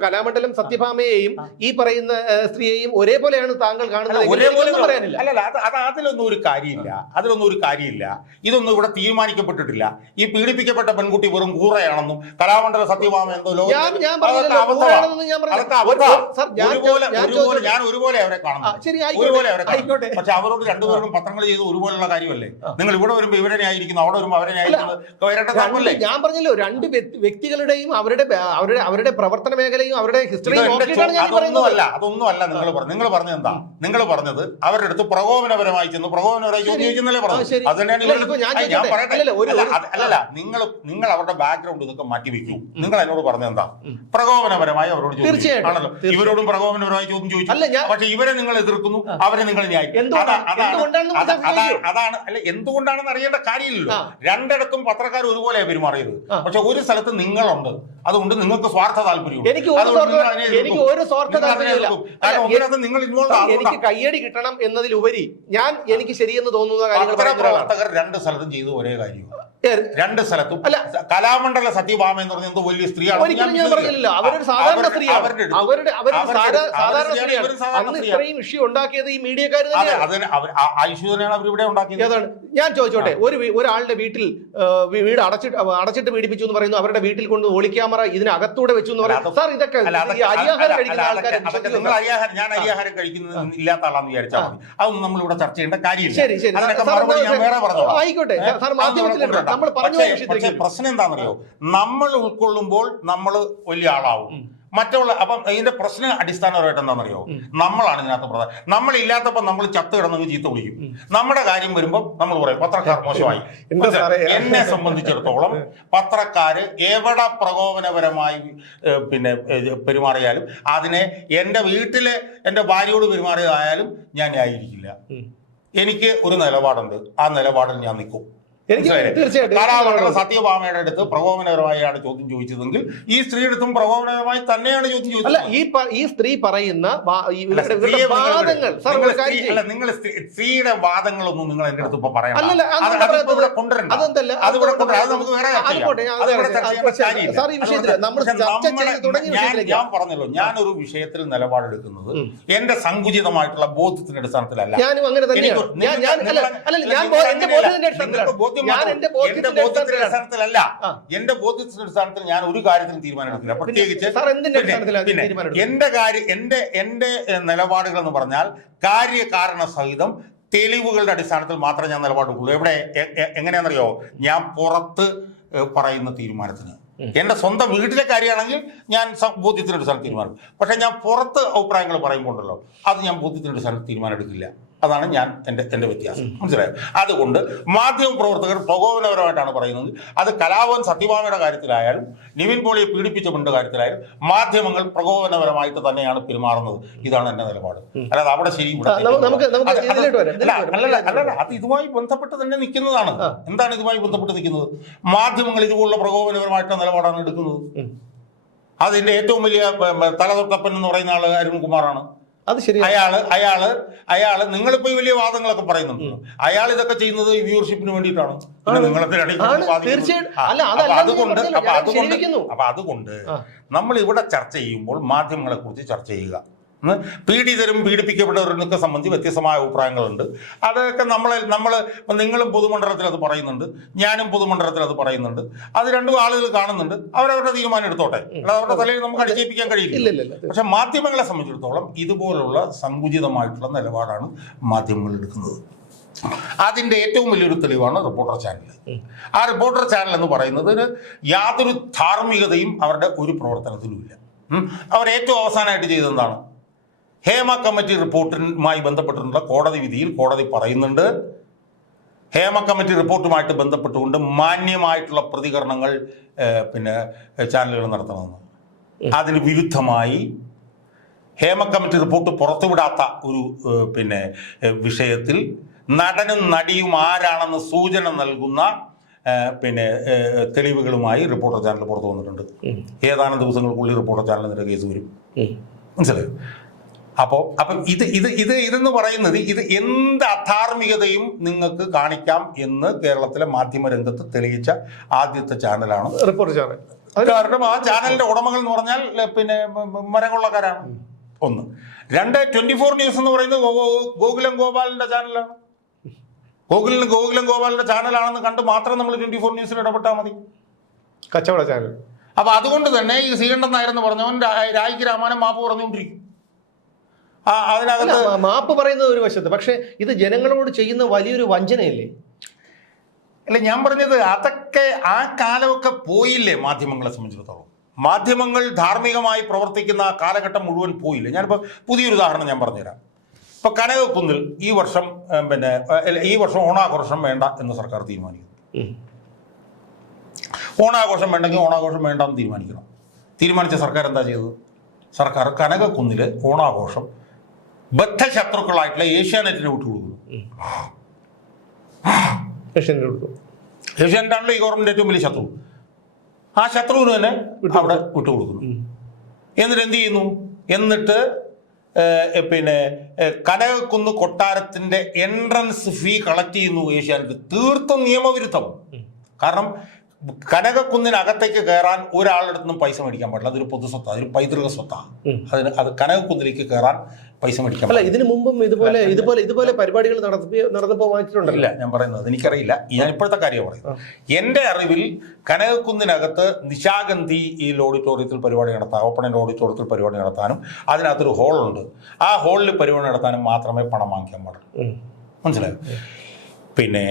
കലാമണ്ഡലം സത്യഭാമയെയും ഈ പറയുന്ന സ്ത്രീയെയും ഒരേപോലെയാണ് താങ്കൾ കാണുന്നത് അല്ലല്ല അത് അത് അതിലൊന്നും ഒരു കാര്യമില്ല. അതിലൊന്നും ഒരു കാര്യമില്ല. ഇതൊന്നും ഇവിടെ തീരുമാനിക്കപ്പെട്ടിട്ടില്ല. ഈ പീഡിപ്പിക്കപ്പെട്ട പെൺകുട്ടി വെറും കൂറയാണെന്നും കലാമണ്ഡല സത്യഭാമ എന്തോ ലോകത്ത് ഞാൻ ഒരുപോലെ ഒരുപോലെ അവരെ കാണുന്നു ഒരുപോലെ അവരെ ആയിക്കോട്ടെ. പക്ഷെ അവരോട് രണ്ടുപേരും പത്രങ്ങൾ ചെയ്ത് ഒരുപോലുള്ള കാര്യമല്ലേ? നിങ്ങൾ ഇവിടെ വരുമ്പോൾ ഇവരെ ന്യായീകരിക്കുന്നു അവിടെ വരുമ്പോൾ അവരെ ന്യായീകരിക്കുന്നത് വരേണ്ട രണ്ട് ഞാൻ പറഞ്ഞല്ലോ രണ്ട് വ്യക്തികളുടെയും അവരുടെ അവരുടെ അവരുടെ പ്രവർത്തന മേഖലയും അവരുടെ ഹിസ്റ്ററി ഹിസ്റ്ററിയും അതൊന്നുമല്ല അതൊന്നുമല്ല നിങ്ങൾ പറഞ്ഞു നിങ്ങൾ പറഞ്ഞത് എന്താ? നിങ്ങൾ പറഞ്ഞത് അവരുടെ അടുത്ത് പ്രകോപനപരമായി ചെന്ന് പ്രകോപനപരമായി. ചോദിക്കുന്നല്ലേ പറഞ്ഞു. അത് തന്നെയാണ് അല്ല, ഞാൻ അല്ല, പറയട്ടെ അല്ലല്ല, നിങ്ങൾ നിങ്ങൾ അവരുടെ ബാക്ക്ഗ്രൗണ്ട് ഇതൊക്കെ മാറ്റി വെക്കൂ നിങ്ങൾ എന്നോട് പറഞ്ഞത് എന്താ. പ്രകോപനപരമായി അവരോട് ചോദിച്ചു. ആണല്ലോ? ഇവരോടും പ്രകോപനപരമായി ചോദ്യം ചോദിച്ചു. പക്ഷെ ഇവരെ നിങ്ങൾ എതിർക്കുന്നു അവരെ നിങ്ങൾ അതാണ് അല്ലെ എന്തുകൊണ്ടാണെന്ന് അറിയേണ്ട കാര്യമില്ലല്ലോ. രണ്ടിടത്തും പത്രക്കാർ ഒരുപോലെ പെരുമാറിയത്. പക്ഷെ ഒരു സ്ഥലത്ത് നിങ്ങളുണ്ട്. അതുകൊണ്ട് നിങ്ങൾക്ക് സ്വാർത്ഥ താല്പര്യം എനിക്ക് ഒരു നിങ്ങൾ സ്വാർത്ഥ- നിങ്ങൾ താല്പര്യമില്ല. എനിക്ക് കയ്യടി കിട്ടണം എന്നതിലുപരി ഞാൻ എനിക്ക് ശരിയെന്ന് തോന്നുന്ന കാര്യങ്ങൾ. പ്രവർത്തകർ രണ്ട് സ്ഥലത്തും ചെയ്തു ഒരേ കാര്യം ഏ, രണ്ട് സ്ഥലത്തും. അല്ല. കലാമണ്ഡല സത്യഭാമ എന്ന് പറഞ്ഞ എന്തോ വലിയ സ്ത്രീയാണ്. ഞാൻ പറഞ്ഞില്ല. അവരൊരു സാധാരണ സ്ത്രീയാണ്. അവരുടെ സാധാരണ സ്ത്രീയാണ്. അന്ന്. ഇത്രയും ഇഷ്യൂ ഉണ്ടാക്കിയത് ഈ മീഡിയക്കാർ തന്നെയാണ്. അവർ ഇവിടെ ഉണ്ടാക്കിയത്. ഞാൻ ചോദിച്ചോട്ടെ. ഒരു ഒരാളുടെ വീട്ടിൽ വീട് അടച്ചിട്ട് അടച്ചിട്ട് പീഡിപ്പിച്ചു എന്ന് പറയുന്നു. അവരുടെ വീട്ടിൽ കൊണ്ട് ഒളിക്യാമറ ഇതിനകത്തൂടെ വെച്ചു എന്ന് പറയുന്നു സാർ ഇതൊക്കെ അരിയാഹാരം കഴിക്കുന്ന. ഞാൻ അരിയാഹാരം കഴിക്കുന്നത് ഇല്ലാത്ത ആളാന്ന് വിചാരിച്ചാൽ മതി. അതൊന്നും നമ്മൾ ഇവിടെ ചർച്ച ചെയ്യേണ്ട കാര്യമില്ല. ആയിക്കോട്ടെ? സാർ മാധ്യമത്തിലുണ്ട്. നമ്മൾ പക്ഷേ- പ്രശ്നം എന്താണെന്നറിയോ? നമ്മൾ ഉൾക്കൊള്ളുമ്പോൾ നമ്മൾ വലിയ ആളാവും. മറ്റുള്ള അപ്പം ഇതിന്റെ പ്രശ്നം അടിസ്ഥാനപരമായിട്ട് എന്താണെന്നറിയോ? അറിയോ നമ്മളാണ് ഇതിനകത്ത് പ്രധാനം. നമ്മളില്ലാത്തപ്പോൾ നമ്മൾ ചത്ത് കിടന്നെങ്കിൽ ചീത്ത വിളിക്കും. നമ്മുടെ കാര്യം വരുമ്പോൾ നമ്മൾ പറയും പത്രക്കാർ മോശമായി. എന്താ സാറേ? എന്നെ സംബന്ധിച്ചിടത്തോളം പത്രക്കാര് എവിടെ പ്രകോപനപരമായി പിന്നെ പെരുമാറിയാലും അതിനെ എന്റെ വീട്ടിലെ എന്റെ ഭാര്യയോട് പെരുമാറിയതായാലും ഞാൻ ആയിരിക്കില്ല എനിക്ക് ഒരു നിലപാടുണ്ട്. ആ നിലപാടിൽ ഞാൻ നിൽക്കും. കലാമണ്ഡലം സത്യഭാമയുടെ അടുത്ത് പ്രകോപനപരമായാണ് ചോദ്യം ചോദിച്ചതെങ്കിൽ ഈ സ്ത്രീ അടുത്തും പ്രകോപനപരമായി തന്നെയാണ് ചോദ്യം ചോദിച്ചത്. അല്ല ഈ ഈ സ്ത്രീ പറയുന്ന നിങ്ങൾ വാദങ്ങൾ സ്ത്രീയുടെ വാദങ്ങളൊന്നും നിങ്ങൾ എന്റെ അടുത്ത് ഇപ്പൊ പറയാം ഞാൻ പറഞ്ഞല്ലോ ഞാനൊരു വിഷയത്തിൽ നിലപാടെടുക്കുന്നത് എന്റെ സങ്കുചിതമായിട്ടുള്ള ബോധ്യത്തിന്റെ അടിസ്ഥാനത്തിലല്ല. ഞാനും അങ്ങനെ തന്നെയാണ്. ഞാൻ എന്റെ ബോധ്യത്തിന്റെ ബോധ്യം ഞാൻ എന്റെ എന്റെ ബോധ്യത്തിന്റെ ബോധ്യത്തിന്റെ അടിസ്ഥാനത്തിലല്ല. എന്റെ ബോധ്യത്തിന്റെ അടിസ്ഥാനത്തിൽ ഞാൻ ഒരു കാര്യത്തിലും തീരുമാനമെടുക്കില്ല. പ്രത്യേകിച്ച്? എന്റെ കാര്യം എന്റെ എന്റെ നിലപാടുകൾ എന്ന് പറഞ്ഞാൽ കാര്യകാരണ സഹിതം തെളിവുകളുടെ അടിസ്ഥാനത്തിൽ മാത്രമേ ഞാൻ നിലപാടുള്ളൂ. എവിടെ എങ്ങനെയാണെന്നറിയോ? ഞാൻ പുറത്ത് പറയുന്ന തീരുമാനത്തിന്. എന്റെ എന്റെ സ്വന്തം വീട്ടിലെ കാര്യമാണെങ്കിൽ ഞാൻ ബോധ്യത്തിനൊരു ബോധ്യത്തിന്റെ അടിസ്ഥാനത്തിൽ തീരുമാനം പക്ഷെ ഞാൻ പുറത്ത് അഭിപ്രായങ്ങൾ പറയുമ്പോണ്ടല്ലോ അത് ഞാൻ ബോധ്യത്തിന്റെ അടിസ്ഥാനത്തിൽ തീരുമാനം എടുക്കില്ല അതാണ് ഞാൻ എന്റെ എന്റെ വ്യത്യാസം. മനസ്സിലായോ? അതുകൊണ്ട് മാധ്യമ പ്രവർത്തകർ പ്രകോപനപരമായിട്ടാണ് പറയുന്നത്. അത് കലാഭവൻ സത്യഭാമയുടെ കാര്യത്തിലായാലും നിവിൻ പോളിയെ പീഡിപ്പിച്ച പെണ്ണിന്റെ കാര്യത്തിലായാലും മാധ്യമങ്ങൾ പ്രകോപനപരമായിട്ട് തന്നെയാണ് പെരുമാറുന്നത്. ഇതാണ് എന്റെ നിലപാട്. അല്ലാതെ അവിടെ ശരി അത് അല്ലല്ല അല്ലല്ല ഇതുമായി ബന്ധപ്പെട്ട് തന്നെ നിൽക്കുന്നതാണ്. എന്താണ് ഇതുമായി ബന്ധപ്പെട്ട് നിൽക്കുന്നത്? മാധ്യമങ്ങൾ ഇതുപോലുള്ള പ്രകോപനപരമായിട്ടുള്ള നിലപാടാണ് എടുക്കുന്നത്. അതിന്റെ അതിന്റെ ഏറ്റവും വലിയ തലതൊട്ടപ്പൻ എന്ന് പറയുന്ന ആൾ അരുൺകുമാറാണ്. അത് ശരി അയാൾ അയാൾ അയാൾ നിങ്ങളിപ്പോ വലിയ വാദങ്ങളൊക്കെ പറയുന്നുണ്ട്. അയാൾ ഇതൊക്കെ ചെയ്യുന്നത് വ്യൂവർഷിപ്പിന് വേണ്ടിയിട്ടാണ്? അതുകൊണ്ട് അപ്പൊ അതുകൊണ്ട് അപ്പൊ അതുകൊണ്ട് നമ്മൾ ഇവിടെ ചർച്ച ചെയ്യുമ്പോൾ മാധ്യമങ്ങളെ കുറിച്ച് ചർച്ച ചെയ്യുക. പീഡിതരും പീഡിപ്പിക്കപ്പെട്ടവരിനൊക്കെ സംബന്ധിച്ച് വ്യത്യസ്തമായ അഭിപ്രായങ്ങളുണ്ട്. അതൊക്കെ നമ്മളെ നമ്മൾ ഇപ്പം നിങ്ങളും പൊതുമണ്ഡലത്തിൽ അത് പറയുന്നുണ്ട്. ഞാനും പൊതുമണ്ഡലത്തിൽ അത് പറയുന്നുണ്ട്. അത് രണ്ടും ആളുകൾ കാണുന്നുണ്ട്. അവരവരുടെ തീരുമാനം എടുത്തോട്ടെ. അല്ലാതെ അവരുടെ തലയിൽ നമുക്ക് അടിച്ചേപ്പിക്കാൻ കഴിയില്ല പക്ഷെ മാധ്യമങ്ങളെ സംബന്ധിച്ചിടത്തോളം ഇതുപോലുള്ള സങ്കുചിതമായിട്ടുള്ള നിലപാടാണ് മാധ്യമങ്ങൾ എടുക്കുന്നത്. അതിന്റെ ഏറ്റവും വലിയൊരു തെളിവാണ് റിപ്പോർട്ടർ ചാനൽ. ആ റിപ്പോർട്ടർ ചാനൽ എന്ന് പറയുന്നത് യാതൊരു ധാർമ്മികതയും അവരുടെ ഒരു പ്രവർത്തനത്തിലും ഇല്ല. അവർ ഏറ്റവും അവസാനമായിട്ട് ചെയ്തതെന്താണ് ഹേമ കമ്മിറ്റി റിപ്പോർട്ടുമായി ബന്ധപ്പെട്ടിട്ടുള്ള കോടതി വിധിയിൽ കോടതി പറയുന്നുണ്ട്. ഹേമ കമ്മിറ്റി റിപ്പോർട്ടുമായിട്ട് ബന്ധപ്പെട്ടുകൊണ്ട് മാന്യമായിട്ടുള്ള പ്രതികരണങ്ങൾ പിന്നെ ചാനലുകൾ നടത്തണമെന്ന്. അതിന് വിരുദ്ധമായി ഹേമ കമ്മിറ്റി റിപ്പോർട്ട് പുറത്തുവിടാത്ത ഒരു പിന്നെ വിഷയത്തിൽ നടനും നടിയും ആരാണെന്ന് സൂചന നൽകുന്ന പിന്നെ തെളിവുകളുമായി റിപ്പോർട്ടർ ചാനൽ പുറത്തു വന്നിട്ടുണ്ട്. ഏതാനും ദിവസങ്ങൾക്കുള്ളിൽ റിപ്പോർട്ടർ ചാനലിന്റെ കേസ് വരും. മനസ്സിലായോ? അപ്പോൾ അപ്പം ഇത് ഇത് ഇത് ഇതെന്ന് പറയുന്നത് ഇത് എന്ത് അധാർമികതയും നിങ്ങൾക്ക് കാണിക്കാം എന്ന് കേരളത്തിലെ മാധ്യമ രംഗത്ത് തെളിയിച്ച ആദ്യത്തെ ചാനലാണ്. Report channel. കാരണം ആ ചാനലിന്റെ ഉടമകൾ എന്ന് പറഞ്ഞാൽ പിന്നെ മരകൊള്ളക്കാരാണ്. ഒന്ന്. രണ്ട് ട്വന്റി ഫോർ ന്യൂസ് എന്ന് പറയുന്നത് ഗോകുലം ഗോപാലിന്റെ ചാനലാണ്. ഗോകുലിന് ഗോകുലം ഗോപാലിന്റെ ചാനലാണെന്ന് കണ്ട് മാത്രം നമ്മൾ ട്വന്റി ഫോർ ന്യൂസിൽ ഇടപെട്ടാൽ മതി. കച്ചവട ചാനൽ. അപ്പൊ അതുകൊണ്ട് തന്നെ ഈ ശ്രീകണ്ഠൻ നായർ എന്ന് പറഞ്ഞവൻ രായ്ക്ക് രാമാനം മാപ്പ് പറഞ്ഞുകൊണ്ടിരിക്കും. അതിനകത്ത് മാപ്പ് പറയുന്നത് ഒരു വശത്ത്. പക്ഷേ ഇത് ജനങ്ങളോട് ചെയ്യുന്ന വലിയൊരു വഞ്ചനയല്ലേ? അല്ല ഞാൻ പറഞ്ഞത് അതൊക്കെ ആ കാലമൊക്കെ പോയില്ലേ മാധ്യമങ്ങളെ സംബന്ധിച്ചിടത്തോളം? മാധ്യമങ്ങൾ ധാർമ്മികമായി പ്രവർത്തിക്കുന്ന കാലഘട്ടം മുഴുവൻ പോയില്ലേ? ഞാനിപ്പോൾ പുതിയൊരു ഉദാഹരണം ഞാൻ പറഞ്ഞുതരാം. ഇപ്പൊ കനകക്കുന്നിൽ ഈ വർഷം പിന്നെ ഈ വർഷം ഓണാഘോഷം വേണ്ട എന്ന് സർക്കാർ തീരുമാനിക്കുന്നു. ഓണാഘോഷം വേണ്ടെങ്കിൽ ഓണാഘോഷം വേണ്ടെന്ന് തീരുമാനിക്കണം. തീരുമാനിച്ച സർക്കാർ എന്താ ചെയ്തത്? സർക്കാർ കനകക്കുന്നിൽ ഓണാഘോഷം ബദ്ധശത്രുക്കളായിട്ടുള്ള ഏഷ്യാനെറ്റിനെ വിട്ടുകൊടുക്കുന്നു കൊടുക്കും ഏഷ്യാനെറ്റാണല്ലോ ഈ ഗവൺമെന്റ് ഏറ്റവും വലിയ ശത്രു. ആ ശത്രുവിന് തന്നെ അവിടെ വിട്ടുകൊടുക്കുന്നു. എന്നിട്ട് എന്ത് ചെയ്യുന്നു? എന്നിട്ട് പിന്നെ കനകക്കുന്ന് കൊട്ടാരത്തിന്റെ എൻട്രൻസ് ഫീ കളക്ട് ചെയ്യുന്നു ഏഷ്യാനെറ്റ്. തീർത്തും നിയമവിരുദ്ധം. കാരണം കനകക്കുന്നിനകത്തേക്ക് കയറാൻ ഒരാളുടെ നിന്നും പൈസ മേടിക്കാൻ പാടില്ല. അതൊരു പൊതു സ്വത്താണ് അതൊരു പൈതൃക സ്വത്താണ് അതിന് അത് കനകക്കുന്നിലേക്ക് കയറാൻ പൈസ മേടിക്കാം അല്ല ഇതിനു മുമ്പും ഇതുപോലെ ഇതുപോലെ ഇതുപോലെ പരിപാടികൾ നടത്തി നടന്നപ്പോൾ വാങ്ങിച്ചിട്ടുണ്ടല്ല. ഞാൻ പറയുന്നത് എനിക്കറിയില്ല. ഞാൻ ഇപ്പോഴത്തെ കാര്യം പറയുന്നത് എന്റെ അറിവിൽ കനകക്കുന്നിനകത്ത് നിശാഗന്ധി ഈ ഓഡിറ്റോറിയത്തിൽ പരിപാടി നടത്താം ഓപ്പൺ ഓഡിറ്റോറിയത്തിൽ പരിപാടി നടത്താനും അതിനകത്തൊരു ഹോളുണ്ട്. ആ ഹോളിൽ പരിപാടി നടത്താനും മാത്രമേ പണം വാങ്ങിക്കാൻ പാടുള്ളൂ. മനസ്സിലായോ? പിന്നെ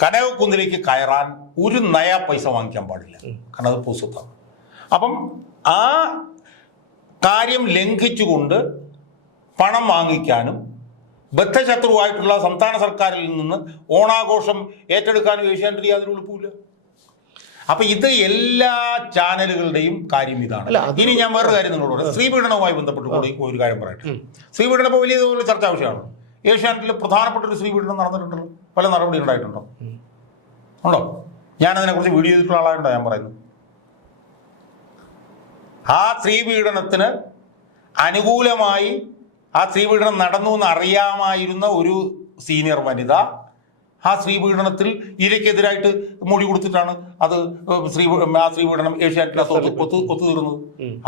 കനകക്കുന്നിലേക്ക് കയറാൻ ഒരു നയ പൈസ വാങ്ങിക്കാൻ പാടില്ല. കാരണം അത് പൂസുത്താണ് അപ്പം ആ കാര്യം ലംഘിച്ചുകൊണ്ട് പണം വാങ്ങിക്കാനും ബദ്ധശത്രുവായിട്ടുള്ള സംസ്ഥാന സർക്കാരിൽ നിന്ന് ഓണാഘോഷം ഏറ്റെടുക്കാനും ഏഷ്യാനെറ്റ് യാതൊരു എളുപ്പമില്ല അപ്പൊ ഇത് എല്ലാ ചാനലുകളുടെയും കാര്യം ഇതാണ്. ഇനി ഞാൻ വേറൊരു കാര്യം നിങ്ങളോട്. സ്ത്രീപീഡനവുമായി ബന്ധപ്പെട്ട് കൂടി ഒരു കാര്യം പറയട്ടെ. സ്ത്രീപീഡനം ഇപ്പോൾ വലിയ തോതിൽ ചർച്ചാ വിഷയമാണ്. ഏഷ്യാനെറ്റിൽ പ്രധാനപ്പെട്ട ഒരു സ്ത്രീപീഡനം നടന്നിട്ടുണ്ടല്ലോ. പല നടപടി ഉണ്ടായിട്ടുണ്ടോ ഉണ്ടോ? ഞാൻ അതിനെക്കുറിച്ച് വീഡിയോ ചെയ്തിട്ടുള്ള ആളായിട്ടാണ് ഞാൻ പറയുന്നത്. ആ സ്ത്രീ പീഡനത്തിന് അനുകൂലമായി ആ സ്ത്രീ പീഡനം നടന്നു എന്ന് അറിയാമായിരുന്ന ഒരു സീനിയർ വനിത ആ സ്ത്രീപീഡനത്തിൽ ഇരയ്ക്കെതിരായിട്ട് മൊഴി കൊടുത്തിട്ടാണ് അത് സ്ത്രീ ആ സ്ത്രീപീഡനം ഏഷ്യാനെറ്റ് ഒത്തു ഒത്തു ഒത്തുതീർന്നത്.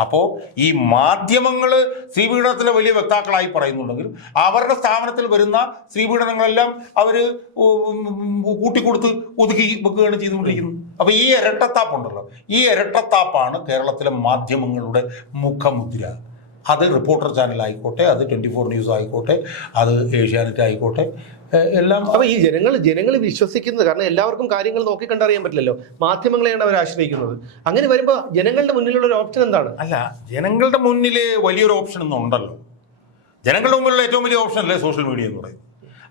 അപ്പോ ഈ മാധ്യമങ്ങൾ സ്ത്രീപീഡനത്തിലെ വലിയ വക്താക്കളായി പറയുന്നുണ്ടെങ്കിൽ അവരുടെ സ്ഥാപനത്തിൽ വരുന്ന സ്ത്രീപീഡനങ്ങളെല്ലാം അവർ കൂട്ടിക്കൊടുത്ത് ഒതുക്കി വെക്കുകയാണ് ചെയ്തുകൊണ്ടിരിക്കുന്നത്. അപ്പോൾ ഈ ഇരട്ടത്താപ്പുണ്ടല്ലോ. ഈ ഇരട്ടത്താപ്പാണ് കേരളത്തിലെ മാധ്യമങ്ങളുടെ മുഖമുദ്ര. അത് റിപ്പോർട്ടർ ചാനൽ ആയിക്കോട്ടെ അത് ട്വന്റി ഫോർ ന്യൂസ് ആയിക്കോട്ടെ അത് ഏഷ്യാനെറ്റ് ആയിക്കോട്ടെ എല്ലാം അപ്പൊ ഈ ജനങ്ങൾ ജനങ്ങൾ വിശ്വസിക്കുന്നത് കാരണം എല്ലാവർക്കും കാര്യങ്ങൾ നോക്കി കണ്ടറിയാൻ പറ്റില്ലല്ലോ. മാധ്യമങ്ങളെയാണ് അവർ ആശ്രയിക്കുന്നത്. അങ്ങനെ വരുമ്പോ ജനങ്ങളുടെ മുന്നിലുള്ള ഒരു ഓപ്ഷൻ എന്താണ്? അല്ല ജനങ്ങളുടെ മുന്നിൽ വലിയൊരു ഓപ്ഷൻ ഒന്നും ഉണ്ടല്ലോ. ജനങ്ങളുടെ മുമ്പിലുള്ള ഏറ്റവും വലിയ ഓപ്ഷൻ അല്ലേ സോഷ്യൽ മീഡിയ എന്ന് പറയുന്നത്?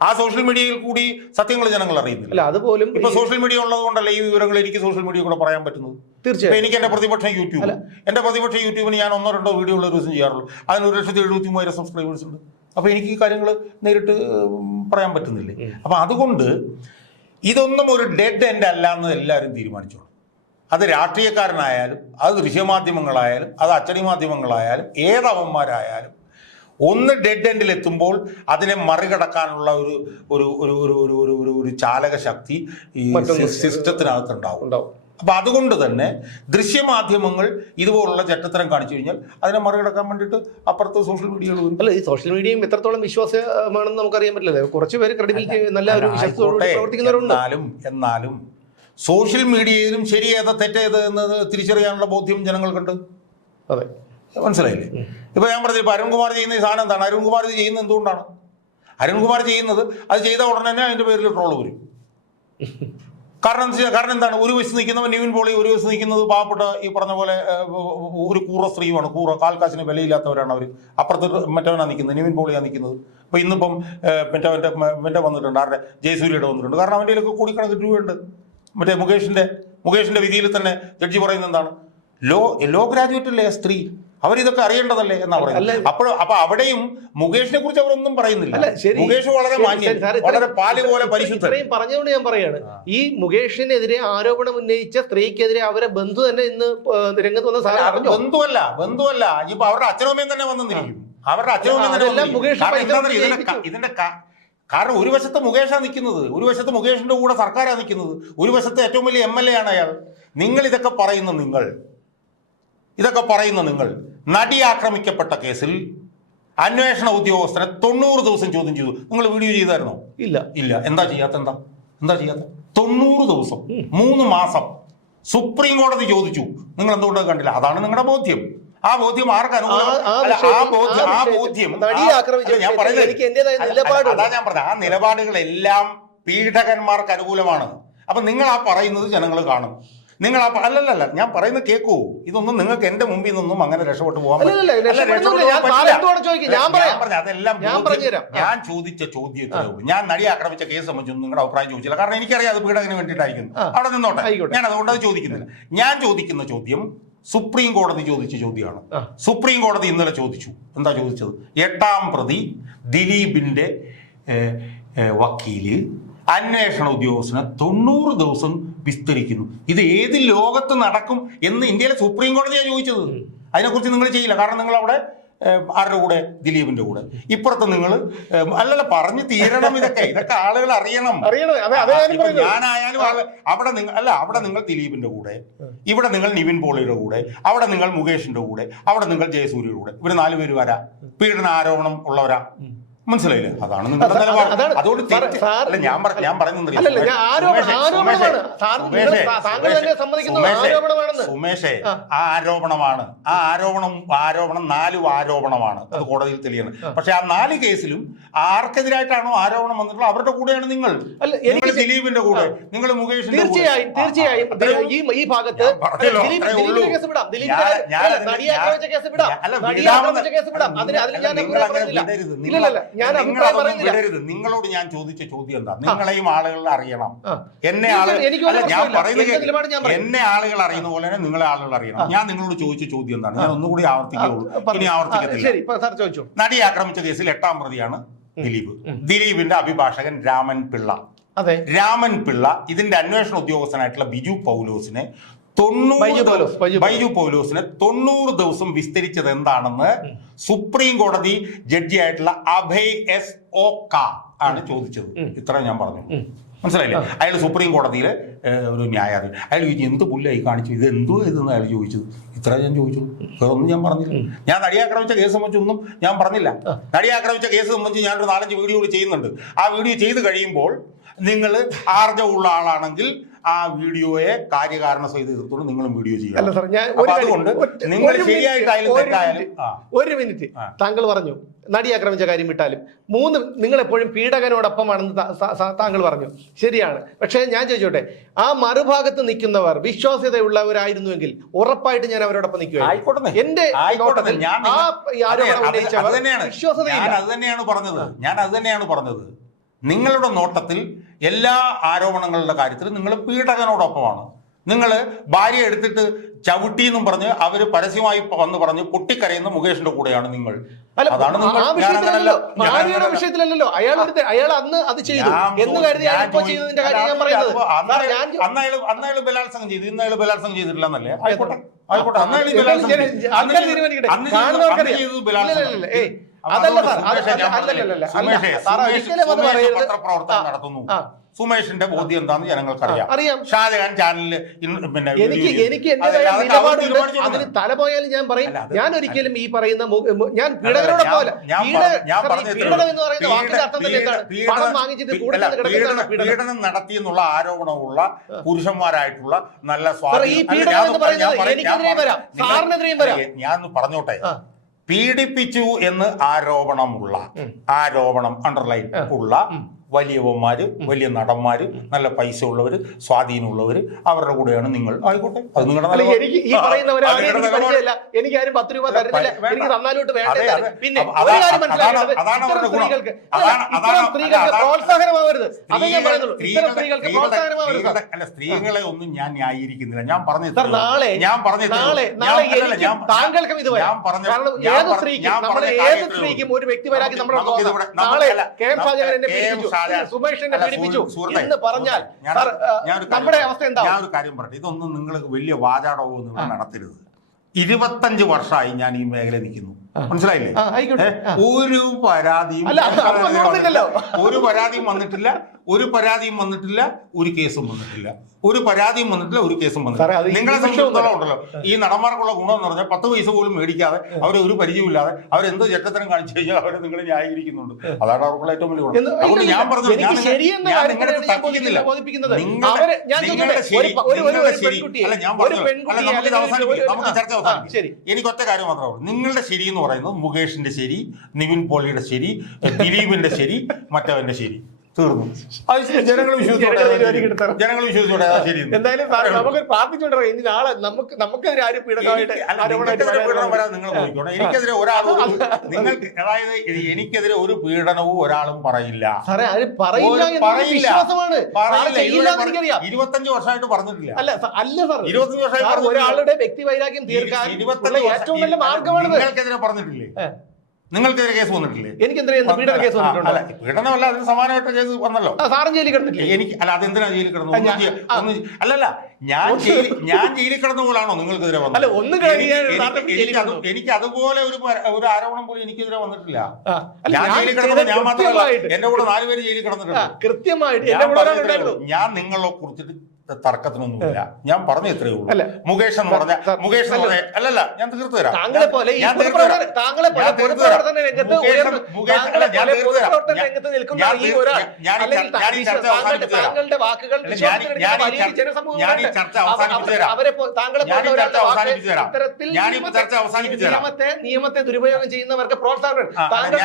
ആ സോഷ്യൽ മീഡിയയിൽ കൂടി സത്യങ്ങൾ ജനങ്ങൾ അറിയുന്നില്ല. അല്ല അതുപോലും ഇപ്പൊ സോഷ്യൽ മീഡിയ ഉള്ളത് കൊണ്ടല്ല ഈ വിവരങ്ങൾ എനിക്ക് സോഷ്യൽ മീഡിയ കൂടെ പറയാൻ പറ്റുന്നത്? ഇപ്പൊ തീർച്ചയായും. എനിക്ക് എന്റെ പ്രതിപക്ഷം യൂട്യൂബ്. എന്റെ പ്രതിപക്ഷം യൂട്യൂബിന് ഞാൻ ഒന്നോ രണ്ടോ വീഡിയോ ഉള്ള ദിവസം ചെയ്യാറുള്ളൂ. അതിന് ഒരു ലക്ഷത്തി എഴുപത്തി മൂവായിരം സബ്സ്ക്രൈബേഴ്സ് ഉണ്ട്. അപ്പോൾ എനിക്ക് ഈ കാര്യങ്ങൾ നേരിട്ട് പറയാൻ പറ്റുന്നില്ലേ? അപ്പോൾ അതുകൊണ്ട് ഇതൊന്നും ഒരു ഡെഡ് എൻഡ് അല്ല എന്ന് എല്ലാവരും തീരുമാനിച്ചോളൂ. അത് രാഷ്ട്രീയക്കാരനായാലും അത് ദൃശ്യമാധ്യമങ്ങളായാലും അത് അച്ചടി മാധ്യമങ്ങളായാലും ഏതവന്മാരായാലും ഒന്ന് ഡെഡ് എൻഡിൽ എത്തുമ്പോൾ അതിനെ മറികടക്കാനുള്ള ഒരു ഒരു ഒരു ഒരു ഒരു ഒരു ചാലകശക്തി ഈ സിസ്റ്റത്തിനകത്തുണ്ടാവും അപ്പൊ അതുകൊണ്ട് തന്നെ ദൃശ്യമാധ്യമങ്ങൾ ഇതുപോലുള്ള ചട്ടത്തരം കാണിച്ചു കഴിഞ്ഞാൽ അതിനെ മറികടക്കാൻ വേണ്ടിട്ട് അപ്പുറത്ത് സോഷ്യൽ മീഡിയകൾ വരും അല്ല ഈ സോഷ്യൽ മീഡിയയും എത്രത്തോളം വിശ്വാസമാണെന്ന് നമുക്കറിയാൻ പറ്റില്ല. കുറച്ച് പേര് ക്രെഡിബിലിറ്റി നല്ല ഒരു. പ്രവർത്തിക്കുന്നവരുണ്ട്. എന്നാലും എന്നാലും സോഷ്യൽ മീഡിയയിലും ശരിയേത് തെറ്റേത് എന്ന് തിരിച്ചറിയാനുള്ള ബോധ്യം ജനങ്ങൾക്കുണ്ട് അതെ. മനസ്സിലായില്ലേ? ഇപ്പൊ ഞാൻ പറഞ്ഞു ഇപ്പൊ അരുൺകുമാർ ചെയ്യുന്ന ഈ സാധനം എന്താണ്? അരുൺകുമാർ ഇത് ചെയ്യുന്നത് എന്തുകൊണ്ടാണ്? അരുൺകുമാർ ചെയ്യുന്നത് അത് ചെയ്ത ഉടനെ തന്നെ അതിന്റെ പേരിൽ ട്രോൾ വരും. <laughs> കാരണം എന്താ കാരണം എന്താണ്? ഒരു വശത്ത് നിൽക്കുന്നവൻ നിവിൻ പോളി ഒരു വശത്ത് നിൽക്കുന്നത് പാവപ്പെട്ട ഈ പറഞ്ഞ പോലെ ഒരു കൂറ സ്ത്രീയുമാണ്. കൂറ കാൽക്കാശിന് വിലയില്ലാത്തവരാണ് അവർ അപ്പുറത്ത് മറ്റവനാണ് നിൽക്കുന്നത് നിവിൻ പോളിയാണ് നിൽക്കുന്നത്. അപ്പൊ ഇന്നിപ്പം മറ്റവന്റെ മറ്റേ വന്നിട്ടുണ്ട് ആരുടെ? ജയസൂര്യയുടെ വന്നിട്ടുണ്ട്. കാരണം അവന്റെ ഇതിലൊക്കെ കൂടിക്കണക്കിന് രൂപയുണ്ട്. മറ്റേ മുകേഷിന്റെ മുകേഷിന്റെ വിധിയിൽ തന്നെ ജഡ്ജി പറയുന്നത് എന്താണ്? ലോ ലോ ഗ്രാജുവേറ്റ് അല്ലേ സ്ത്രീ? അവരിതൊക്കെ അറിയേണ്ടതല്ലേ എന്നാ. പറയുന്നത്? അപ്പോൾ അപ്പൊ അവിടെയും മുകേഷിനെ കുറിച്ച് അവരൊന്നും പറയുന്നില്ല. മുകേഷ് വളരെ മാന്യൻ. വളരെ പാൽ പോലെ ഇത്രയും പറഞ്ഞുകൊണ്ട് ഞാൻ പറയാണ്. ഈ മുകേഷിനെതിരെ ആരോപണം ഉന്നയിച്ച സ്ത്രീക്കെതിരെ അവരെ ബന്ധു തന്നെ ഇന്ന് രംഗത്ത് വന്ന സാധനം ബന്ധുവല്ല ബന്ധുവല്ല. ഇപ്പൊ അവരുടെ അച്ഛനമ്മയും തന്നെ വന്നിരിക്കും. അവരുടെ അച്ഛനമ്മയും ഇതിന്റെ കാരണം ഒരു വശത്ത് മുകേഷാണ് നിൽക്കുന്നത് ഒരു വശത്ത് മുകേഷിന്റെ കൂടെ സർക്കാരാണ് നിൽക്കുന്നത് ഒരു വശത്ത് ഏറ്റവും വലിയ എം എൽ എ ആണ് അയാൾ. നിങ്ങൾ ഇതൊക്കെ പറയുന്നു നിങ്ങൾ. ഇതൊക്കെ പറയുന്ന നിങ്ങൾ. നടി ആക്രമിക്കപ്പെട്ട കേസിൽ അന്വേഷണ ഉദ്യോഗസ്ഥനെ തൊണ്ണൂറ് ദിവസം ചോദ്യം ചെയ്തു. നിങ്ങൾ വീഡിയോ ചെയ്തായിരുന്നോ? ഇല്ല. ഇല്ല. എന്താ ചെയ്യാത്ത? എന്താ? എന്താ ചെയ്യാത്ത? തൊണ്ണൂറ് ദിവസം. മൂന്ന് മാസം. സുപ്രീം കോടതി ചോദിച്ചു. നിങ്ങൾ എന്തുകൊണ്ട് കണ്ടില്ല? അതാണ് നിങ്ങളുടെ ബോധ്യം. ആ ബോധ്യം ആർക്ക് ഞാൻ പറയുന്നത് അതാ ഞാൻ പറഞ്ഞത്. ആ നിലപാടുകളെല്ലാം പീഡകന്മാർക്ക് അനുകൂലമാണ്. അപ്പൊ നിങ്ങൾ ആ പറയുന്നത് ജനങ്ങൾ കാണും. നിങ്ങൾ ആ അല്ലല്ലല്ല ഞാൻ പറയുന്നത് കേൾക്കൂ ഇതൊന്നും നിങ്ങൾക്ക് എന്റെ മുമ്പിൽ നിന്നും അങ്ങനെ രക്ഷപ്പെട്ടു പോകാൻ അതെല്ലാം ഞാൻ ചോദിച്ച ചോദ്യത്തിലോ ഞാൻ നടി ആക്രമിച്ച കേസ് സംബന്ധിച്ചൊന്നും നിങ്ങളുടെ അഭിപ്രായം ചോദിച്ചില്ല. കാരണം എനിക്കറിയാം അത് പീഡകന് വേണ്ടിയിട്ടായിരിക്കും. അവിടെ നിന്നോട്ടെ. ഞാൻ അതുകൊണ്ട് അത് ചോദിക്കുന്നില്ല. ഞാൻ ചോദിക്കുന്ന ചോദ്യം സുപ്രീം കോടതി ചോദിച്ച ചോദ്യമാണ്. സുപ്രീം കോടതി ഇന്നലെ ചോദിച്ചു. എന്താ ചോദിച്ചത്? എട്ടാം പ്രതി ദിലീപിന്റെ വക്കീൽ അന്വേഷണ ഉദ്യോഗസ്ഥന് തൊണ്ണൂറ് ദിവസം വിസ്തരിക്കുന്നു. ഇത് ഏത് ലോകത്ത് നടക്കും എന്ന് ഇന്ത്യയിലെ സുപ്രീം കോടതിയാണ് ചോദിച്ചത്. അതിനെക്കുറിച്ച് നിങ്ങൾ ചെയ്യില്ല. കാരണം നിങ്ങൾ അവിടെ ആരുടെ കൂടെ? ദിലീപിന്റെ കൂടെ. ഇപ്പുറത്ത് നിങ്ങൾ അല്ലല്ല പറഞ്ഞു തീരണം ഇതൊക്കെ. ഇതൊക്കെ ആളുകൾ അറിയണം. ഞാനായാലും അവിടെ നിങ്ങൾ അല്ല അവിടെ നിങ്ങൾ ദിലീപിന്റെ കൂടെ. ഇവിടെ നിങ്ങൾ നിവിൻ പോളിയുടെ കൂടെ. അവിടെ നിങ്ങൾ മുകേഷിന്റെ കൂടെ. അവിടെ നിങ്ങൾ ജയസൂര്യയുടെ കൂടെ. ഇവർ നാലുപേര് വരാ. പീഡന ആരോപണം ഉള്ളവരാ. മനസ്സിലായില്ലേ? അതാണ് നിങ്ങളുടെ നിലപാട്. അതുകൊണ്ട് ഞാൻ ഞാൻ പറയുന്നില്ല സുമേഷേ ആ. ആരോപണമാണ്. ആ ആരോപണം ആരോപണം നാല് ആരോപണമാണ്. അത് കോടതിയിൽ തെളിയണം. പക്ഷെ ആ നാല് കേസിലും ആർക്കെതിരായിട്ടാണോ ആരോപണം വന്നിട്ടുള്ളത്? അവരുടെ കൂടെയാണ് നിങ്ങൾ. നിങ്ങൾ ദിലീപിന്റെ കൂടെ നിങ്ങൾ മുകേഷ് തീർച്ചയായും തീർച്ചയായും ഈ ഈ ഭാഗത്ത് കേസ് വിടാം. ദിലീപിന്റെ കേസ് വിടാം. അതിന് അതിൽ ഞാൻ ഞാൻ വിടരുത്. നിങ്ങളോട് ഞാൻ ചോദിച്ച ചോദ്യം എന്താ? നിങ്ങളെയും ആളുകളെ അറിയണം. എന്നെ ആളുകൾ ഞാൻ പറയുന്നത് എന്നെ ആളുകൾ അറിയുന്ന പോലെ തന്നെ നിങ്ങളെ ആളുകൾ അറിയണം. ഞാൻ നിങ്ങളോട് ചോദിച്ച ചോദ്യം എന്താണ്? ഞാൻ ഒന്നുകൂടി ആവർത്തിക്കുള്ളൂ ഇനി ആവർത്തിക്കത്തില്ല. നടി ആക്രമിച്ച കേസിൽ എട്ടാം പ്രതിയാണ് ദിലീപ്. ദിലീപിന്റെ അഭിഭാഷകൻ രാമൻ പിള്ള. രാമൻ പിള്ള ഇതിന്റെ അന്വേഷണ ഉദ്യോഗസ്ഥനായിട്ടുള്ള ബിജു പൗലോസിനെ തൊണ്ണൂറ് ബൈജു പോലൂസിനെ തൊണ്ണൂറ് ദിവസം വിസ്തരിച്ചത് എന്താണെന്ന് സുപ്രീം കോടതി ജഡ്ജിയായിട്ടുള്ള അഭയ് എസ് ഒ ക ആണ് ചോദിച്ചത്. ഇത്ര ഞാൻ പറഞ്ഞു. മനസ്സിലായില്ലേ? അയാൾ സുപ്രീം കോടതിയിൽ ഒരു ന്യായാധി. അയാൾ ചോദിച്ചു എന്ത് പുല്ലായി കാണിച്ചു? ഇത് എന്തോ ഇതെന്ന് അയാൾ ചോദിച്ചത്? ഇത്ര ഞാൻ ചോദിച്ചു. വേറൊന്നും ഞാൻ പറഞ്ഞില്ല. ഞാൻ നടി ആക്രമിച്ച കേസ് സംബന്ധിച്ചൊന്നും ഞാൻ പറഞ്ഞില്ല. നടി ആക്രമിച്ച കേസ് സംബന്ധിച്ച് ഞാനൊരു നാലഞ്ച് വീഡിയോകൾ ചെയ്യുന്നുണ്ട്. ആ വീഡിയോ ചെയ്ത് കഴിയുമ്പോൾ നിങ്ങൾ ആർജവുള്ള ആളാണെങ്കിൽ ആ വീഡിയോയെ കാര്യകാരണ സഹിത എതിർത്തോട് നിങ്ങളും വീഡിയോ ചെയ്യുക. അല്ല സാർ ഞാൻ നിങ്ങൾ ഒരു മിനിറ്റ് താങ്കൾ പറഞ്ഞു നടി ആക്രമിച്ച കാര്യം വിട്ടാലും. മൂന്ന് നിങ്ങൾ എപ്പോഴും പീഡകനോടൊപ്പമാണെന്ന് താങ്കൾ പറഞ്ഞു. ശരിയാണ്. പക്ഷേ ഞാൻ ചോദിച്ചോട്ടെ ആ മറുഭാഗത്ത് നിൽക്കുന്നവർ വിശ്വാസ്യതയുള്ളവരായിരുന്നുവെങ്കിൽ ഉറപ്പായിട്ട് ഞാൻ അവരോടൊപ്പം നിൽക്കുകയായിരുന്നു എന്റെ ഞാൻ അത് തന്നെയാണ് പറഞ്ഞത്. ഞാൻ അത് തന്നെയാണ് പറഞ്ഞത്. നിങ്ങളുടെ നോട്ടത്തിൽ എല്ലാ ആരോപണങ്ങളുടെ കാര്യത്തിൽ നിങ്ങൾ പീഡകനോടൊപ്പമാണ്. നിങ്ങൾ ഭാര്യ എടുത്തിട്ട് ചവിട്ടി എന്നും പറഞ്ഞ് അവർ പരസ്യമായി വന്ന് പറഞ്ഞ് പൊട്ടിക്കരയുന്ന മുകേഷിന്റെ കൂടെയാണ് നിങ്ങൾ. അതാണ് വിഷയത്തിലല്ലോ അയാൾ അയാൾ അന്ന് അത് ചെയ്തു. എന്ന് കരുതി അന്ന് അയാൾ അന്ന് അയാൾ ബലാത്സംഗം ചെയ്തു. ഇന്ന് അയാൾ ബലാത്സംഗം ചെയ്തിട്ടില്ല ആയിക്കോട്ടെ ആയിക്കോട്ടെ. അന്ന് അയാൾ ബലാത്സംഗം ചെയ്തു. പത്രപ്രവർത്തനം നടത്തുന്നു. സുമേഷിന്റെ ബോധ്യം എന്താണെന്ന് ജനങ്ങൾക്കറിയാം. അറിയാം. ഷാജഹാൻ ചാനലിൽ പിന്നെ എനിക്ക് എനിക്ക് അതിന് തല പോയാലും ഞാൻ പറയും. ഞാൻ ഒരിക്കലും ഈ പറയുന്ന ഞാൻ പീഡകരോടെ പോലെ പീഡനം എന്ന് എന്നുള്ള പറയുന്ന വാക്കിന്റെ അർത്ഥം തന്നെ എന്താണ്? പണം വാങ്ങിച്ചിട്ട് കൂടുതൽ പീഡനം- നടത്തിയെന്നുള്ള ആരോപണമുള്ള പുരുഷന്മാരായിട്ടുള്ള നല്ല ഈ സ്വാധീനം- പീഡനം ഞാൻ എന്ന് ഞാൻ പറയുന്നത് എനിക്കെതിരെയും വരാം, സാറിനെതിരെയും വരാം. ഞാൻ പറഞ്ഞോട്ടെ. പീഡിപ്പിച്ചു എന്ന് ആരോപണമുള്ള. ആരോപണം അണ്ടർലൈൻ ഉള്ള വലിയവന്മാര് വലിയ നടന്മാർ നല്ല പൈസ ഉള്ളവർ സ്വാധീനമുള്ളവർ അവരുടെ കൂടെയാണ് നിങ്ങൾ. ആയിക്കോട്ടെ. അത് നിങ്ങളുടെ. എനിക്ക് ഈ പറയുന്നവരെ എനിക്ക് ആരും പത്ത് രൂപ തരുന്നില്ല എനിക്ക് തന്നാലോട്ട് വേണ്ട. പിന്നെ ഒരു കാര്യം ഇത്തരം. സ്ത്രീകൾക്ക് പ്രോത്സാഹനമാവരുത്. അതേ ഞാൻ സ്ത്രീകളെ- പറയുന്നുള്ളൂ. ഇത്തരം സ്ത്രീകൾക്ക് പ്രോത്സാഹനമാവരുത്. അല്ല സ്ത്രീകളെ ഒന്നും ഞാൻ ന്യായീകരിക്കുന്നില്ല. ഞാൻ പറഞ്ഞു നാളെ ഞാൻ പറഞ്ഞു നാളെ നാളെ എനിക്കും താങ്കൾക്കും ഇത് വരാം ഞാൻ പറഞ്ഞു കാരണം ഏത് സ്ത്രീക്കും ഏത് സ്ത്രീക്കും ഒരു വ്യക്തിപരാക്കി നമ്മുടെ നാളെ നമുക്കല്ല, കെ എം ഷാജഹാൻ എന്നെ പീഡിപ്പിച്ചു ഷാജഹാൻ- സുമേഷ് എന്നെ അല്ല, പീഡിപ്പിച്ചു എന്ന് പറഞ്ഞാൽ നമ്മുടെ അവസ്ഥ എന്താ? ഞാൻ ഒരു കാര്യം പറഞ്ഞു ഇതൊന്നും നിങ്ങൾ വലിയ വാചാടവും നിങ്ങൾ നടത്തരുത്. ഇരുപത്തഞ്ച് വർഷമായി ഞാൻ ഈ മേഖല നിൽക്കുന്നു. മനസ്സിലായില്ലേ. ഒരു പരാതിയും. ഒരു പരാതിയും വന്നിട്ടില്ല. ഒരു പരാതിയും വന്നിട്ടില്ല ഒരു കേസും വന്നിട്ടില്ല. ഒരു പരാതിയും വന്നിട്ടില്ല ഒരു കേസും വന്നിട്ടില്ല. നിങ്ങളെ സംബന്ധിച്ചിടത്തോളം ഉണ്ടല്ലോ. ഈ നടന്മാർക്കുള്ള ഗുണം എന്ന് പറഞ്ഞാൽ പത്ത് പൈസ പോലും മേടിക്കാതെ അവരെ ഒരു പരിചയമില്ലാതെ അവരെന്ത് ചെറ്റത്തരം കാണിച്ചു കഴിഞ്ഞാൽ അവരെ നിങ്ങൾ ന്യായീകരിക്കുന്നുണ്ട്. അതാണ് അവർക്കുള്ള ഏറ്റവും വലിയ ഗുണം. അതുകൊണ്ട് ഞാൻ പറഞ്ഞു എനിക്ക് ഞാൻ. നിങ്ങളുടെ- തപ്പിക്കുന്നില്ല നിങ്ങളുടെ ശരി നിങ്ങളുടെ ശരി അല്ല ഞാൻ പറഞ്ഞു അല്ല നമുക്ക് അവസാനിപ്പിക്കാം. നമുക്ക് ചർച്ച അവസാനിപ്പിക്കും. എനിക്ക് ഒറ്റ കാര്യം മാത്രമേ ഉള്ളൂ. നിങ്ങളുടെ ശരി എന്ന് പറയുന്നത് മുകേഷിന്റെ ശരി നിവിൻ പോളിയുടെ ശരി ദിലീപിന്റെ ശരി മറ്റവന്റെ ശരി. തീർന്നു. അത് ജനങ്ങൾ വിശ്വസിച്ചോട്ടെ ജനങ്ങൾ. വിശ്വസിച്ചോട്ടെ ശരി. എന്തായാലും നമുക്ക് ഇനി നാളെ നമുക്ക് നമുക്കെതിരെ ആരും പീഡനമായിട്ട് പീഡനം വരാൻ നിങ്ങൾ നോക്കിക്കോണം എനിക്കെതിരെ ഒരാളും നിങ്ങൾക്ക് അതായത് എനിക്കെതിരെ ഒരു പീഡനവും ഒരാളും പറയില്ല. പറയില്ല ഇരുപത്തഞ്ച് വർഷമായിട്ട് പറഞ്ഞിട്ടില്ല. അല്ല അല്ല സാർ ഇരുപത്തഞ്ച് വർഷമായിട്ട്. ഒരാളുടെ വ്യക്തി വൈരാഗ്യം തീർക്കാൻ ഇരുപത്തഞ്ച് ഏറ്റവും നല്ല മാർഗമാണ് നിങ്ങൾക്കെതിരെ പറഞ്ഞിട്ടില്ലേ. നിങ്ങൾക്കെതിരെ കേസ് വന്നിട്ടില്ലേ? എനിക്ക് പീഡന കേസ് വന്നിട്ടുണ്ടോ? അല്ല പീഡനമല്ല അതിന് സമാനമായിട്ട് കേസ് വന്നല്ലോ. സാറും ജയിലിൽ കിടന്നിട്ടില്ലേ? എനിക്ക് അല്ല അതെന്തിനാ ജയിലിൽ കിടന്നു? ഒന്നും ഞാൻ- ചെയ്യ- ഒന്നും ചെയ്യ- അല്ലല്ല ഞാൻ ജയിലിൽ ഞാൻ ജയിലിൽ കിടന്ന പോലാണോ നിങ്ങൾക്കെതിരെ വന്നത്? അല്ല, ഒന്നും എനിക്ക് സാറിന്റെ ജയിലിൽ എനിക്ക് അത് കിടന്നു. എനിക്ക് അതുപോലെ ഒരു പര- ഒരു ആരോപണം പോലും എനിക്കെതിരെ വന്നിട്ടില്ല. ആ, അല്ല, ഞാൻ ഞാൻ ജയിലിൽ ചെയ്തത് ഞാൻ മാത്രമല്ല കൃത്യമായിട്ട്. എന്റെ കൂടെ നാലുപേര് ജയിലിൽ ആ, കിടന്നിട്ടുണ്ട് കൃത്യമായിട്ട് ഉണ്ടായിരുന്നു. ഞാൻ നിങ്ങളെ കുറിച്ചിട്ട് തർക്കത്തിനൊന്നുമില്ല ഞാൻ പറഞ്ഞു ഇത്രയേ ഉള്ളൂ മുകേഷ് എന്ന് പറഞ്ഞ മുകേഷ് എന്ന് പറഞ്ഞ അല്ലല്ല ഞാൻ തീർത്തു തരാം താങ്കളെ പോലെ ഞാൻ തീർത്തു താങ്കളുടെ. വാക്കുകൾ ഞാൻ- ഈ ചർച്ച- അവസാനിപ്പിച്ചു തരാം. ഇത്തരത്തിൽ നിയമത്തെ- നിയമത്തെ ദുരുപയോഗം ചെയ്യുന്നവർക്ക് പ്രോത്സാഹനം താങ്കൾ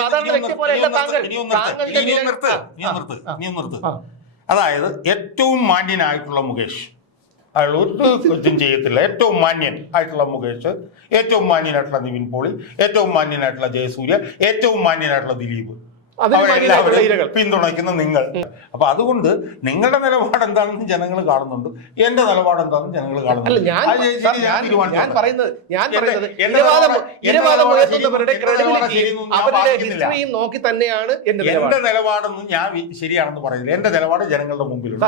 സാധാരണ വ്യക്തി പോലെയല്ല താങ്കൾ. താങ്കളുടെ നിർത്ത്. നിർത്ത്. നിർത്ത്. അതായത് ഏറ്റവും മാന്യനായിട്ടുള്ള മുകേഷ്. അയാൾ ഒരു കുറ്റം ചെയ്യത്തില്ല. ഏറ്റവും മാന്യൻ ആയിട്ടുള്ള മുകേഷ് ഏറ്റവും മാന്യനായിട്ടുള്ള നിവിൻ പോളി ഏറ്റവും മാന്യനായിട്ടുള്ള ജയസൂര്യ ഏറ്റവും മാന്യനായിട്ടുള്ള ദിലീപ്. പിന്തുണയ്ക്കുന്ന നിങ്ങൾ. അപ്പൊ അതുകൊണ്ട് നിങ്ങളുടെ നിലപാട് എന്താണെന്ന് ജനങ്ങൾ കാണുന്നുണ്ട്. എന്റെ നിലപാട് എന്താണെന്ന് ജനങ്ങൾ കാണുന്നുണ്ട്. ഞാൻ പറയുന്നത് ഞാൻ അവരുടെ ഹിസ്റ്ററിയും നോക്കി തന്നെയാണ് എന്റെ നിലപാടൊന്നും ഞാൻ ശരിയാണെന്ന് പറയുന്നില്ല. എന്റെ നിലപാട് ജനങ്ങളുടെ മുമ്പിലുണ്ട്.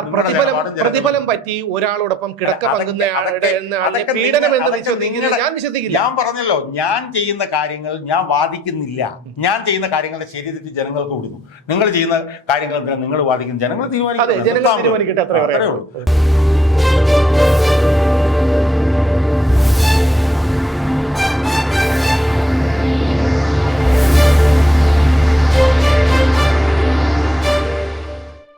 പ്രതിഫലം പറ്റി ഒരാളോടൊപ്പം കിടക്ക പങ്കുന്നയാളുടെ പീഡനം എന്ന് ഞാൻ വിശ്വസിക്കില്ല. ഞാൻ പറഞ്ഞല്ലോ ഞാൻ ചെയ്യുന്ന കാര്യങ്ങൾ ഞാൻ വാദിക്കുന്നില്ല. ഞാൻ ചെയ്യുന്ന കാര്യങ്ങളുടെ ശരി തെറ്റ് ജനങ്ങൾക്ക് കൊടുക്കും. നിങ്ങൾ ചെയ്യുന്ന കാര്യങ്ങൾ എന്തിനാണ് നിങ്ങൾ വാദിക്കുന്ന? ജനങ്ങൾ തീരുമാനിക്കും അത്രേ ഉള്ളൂ.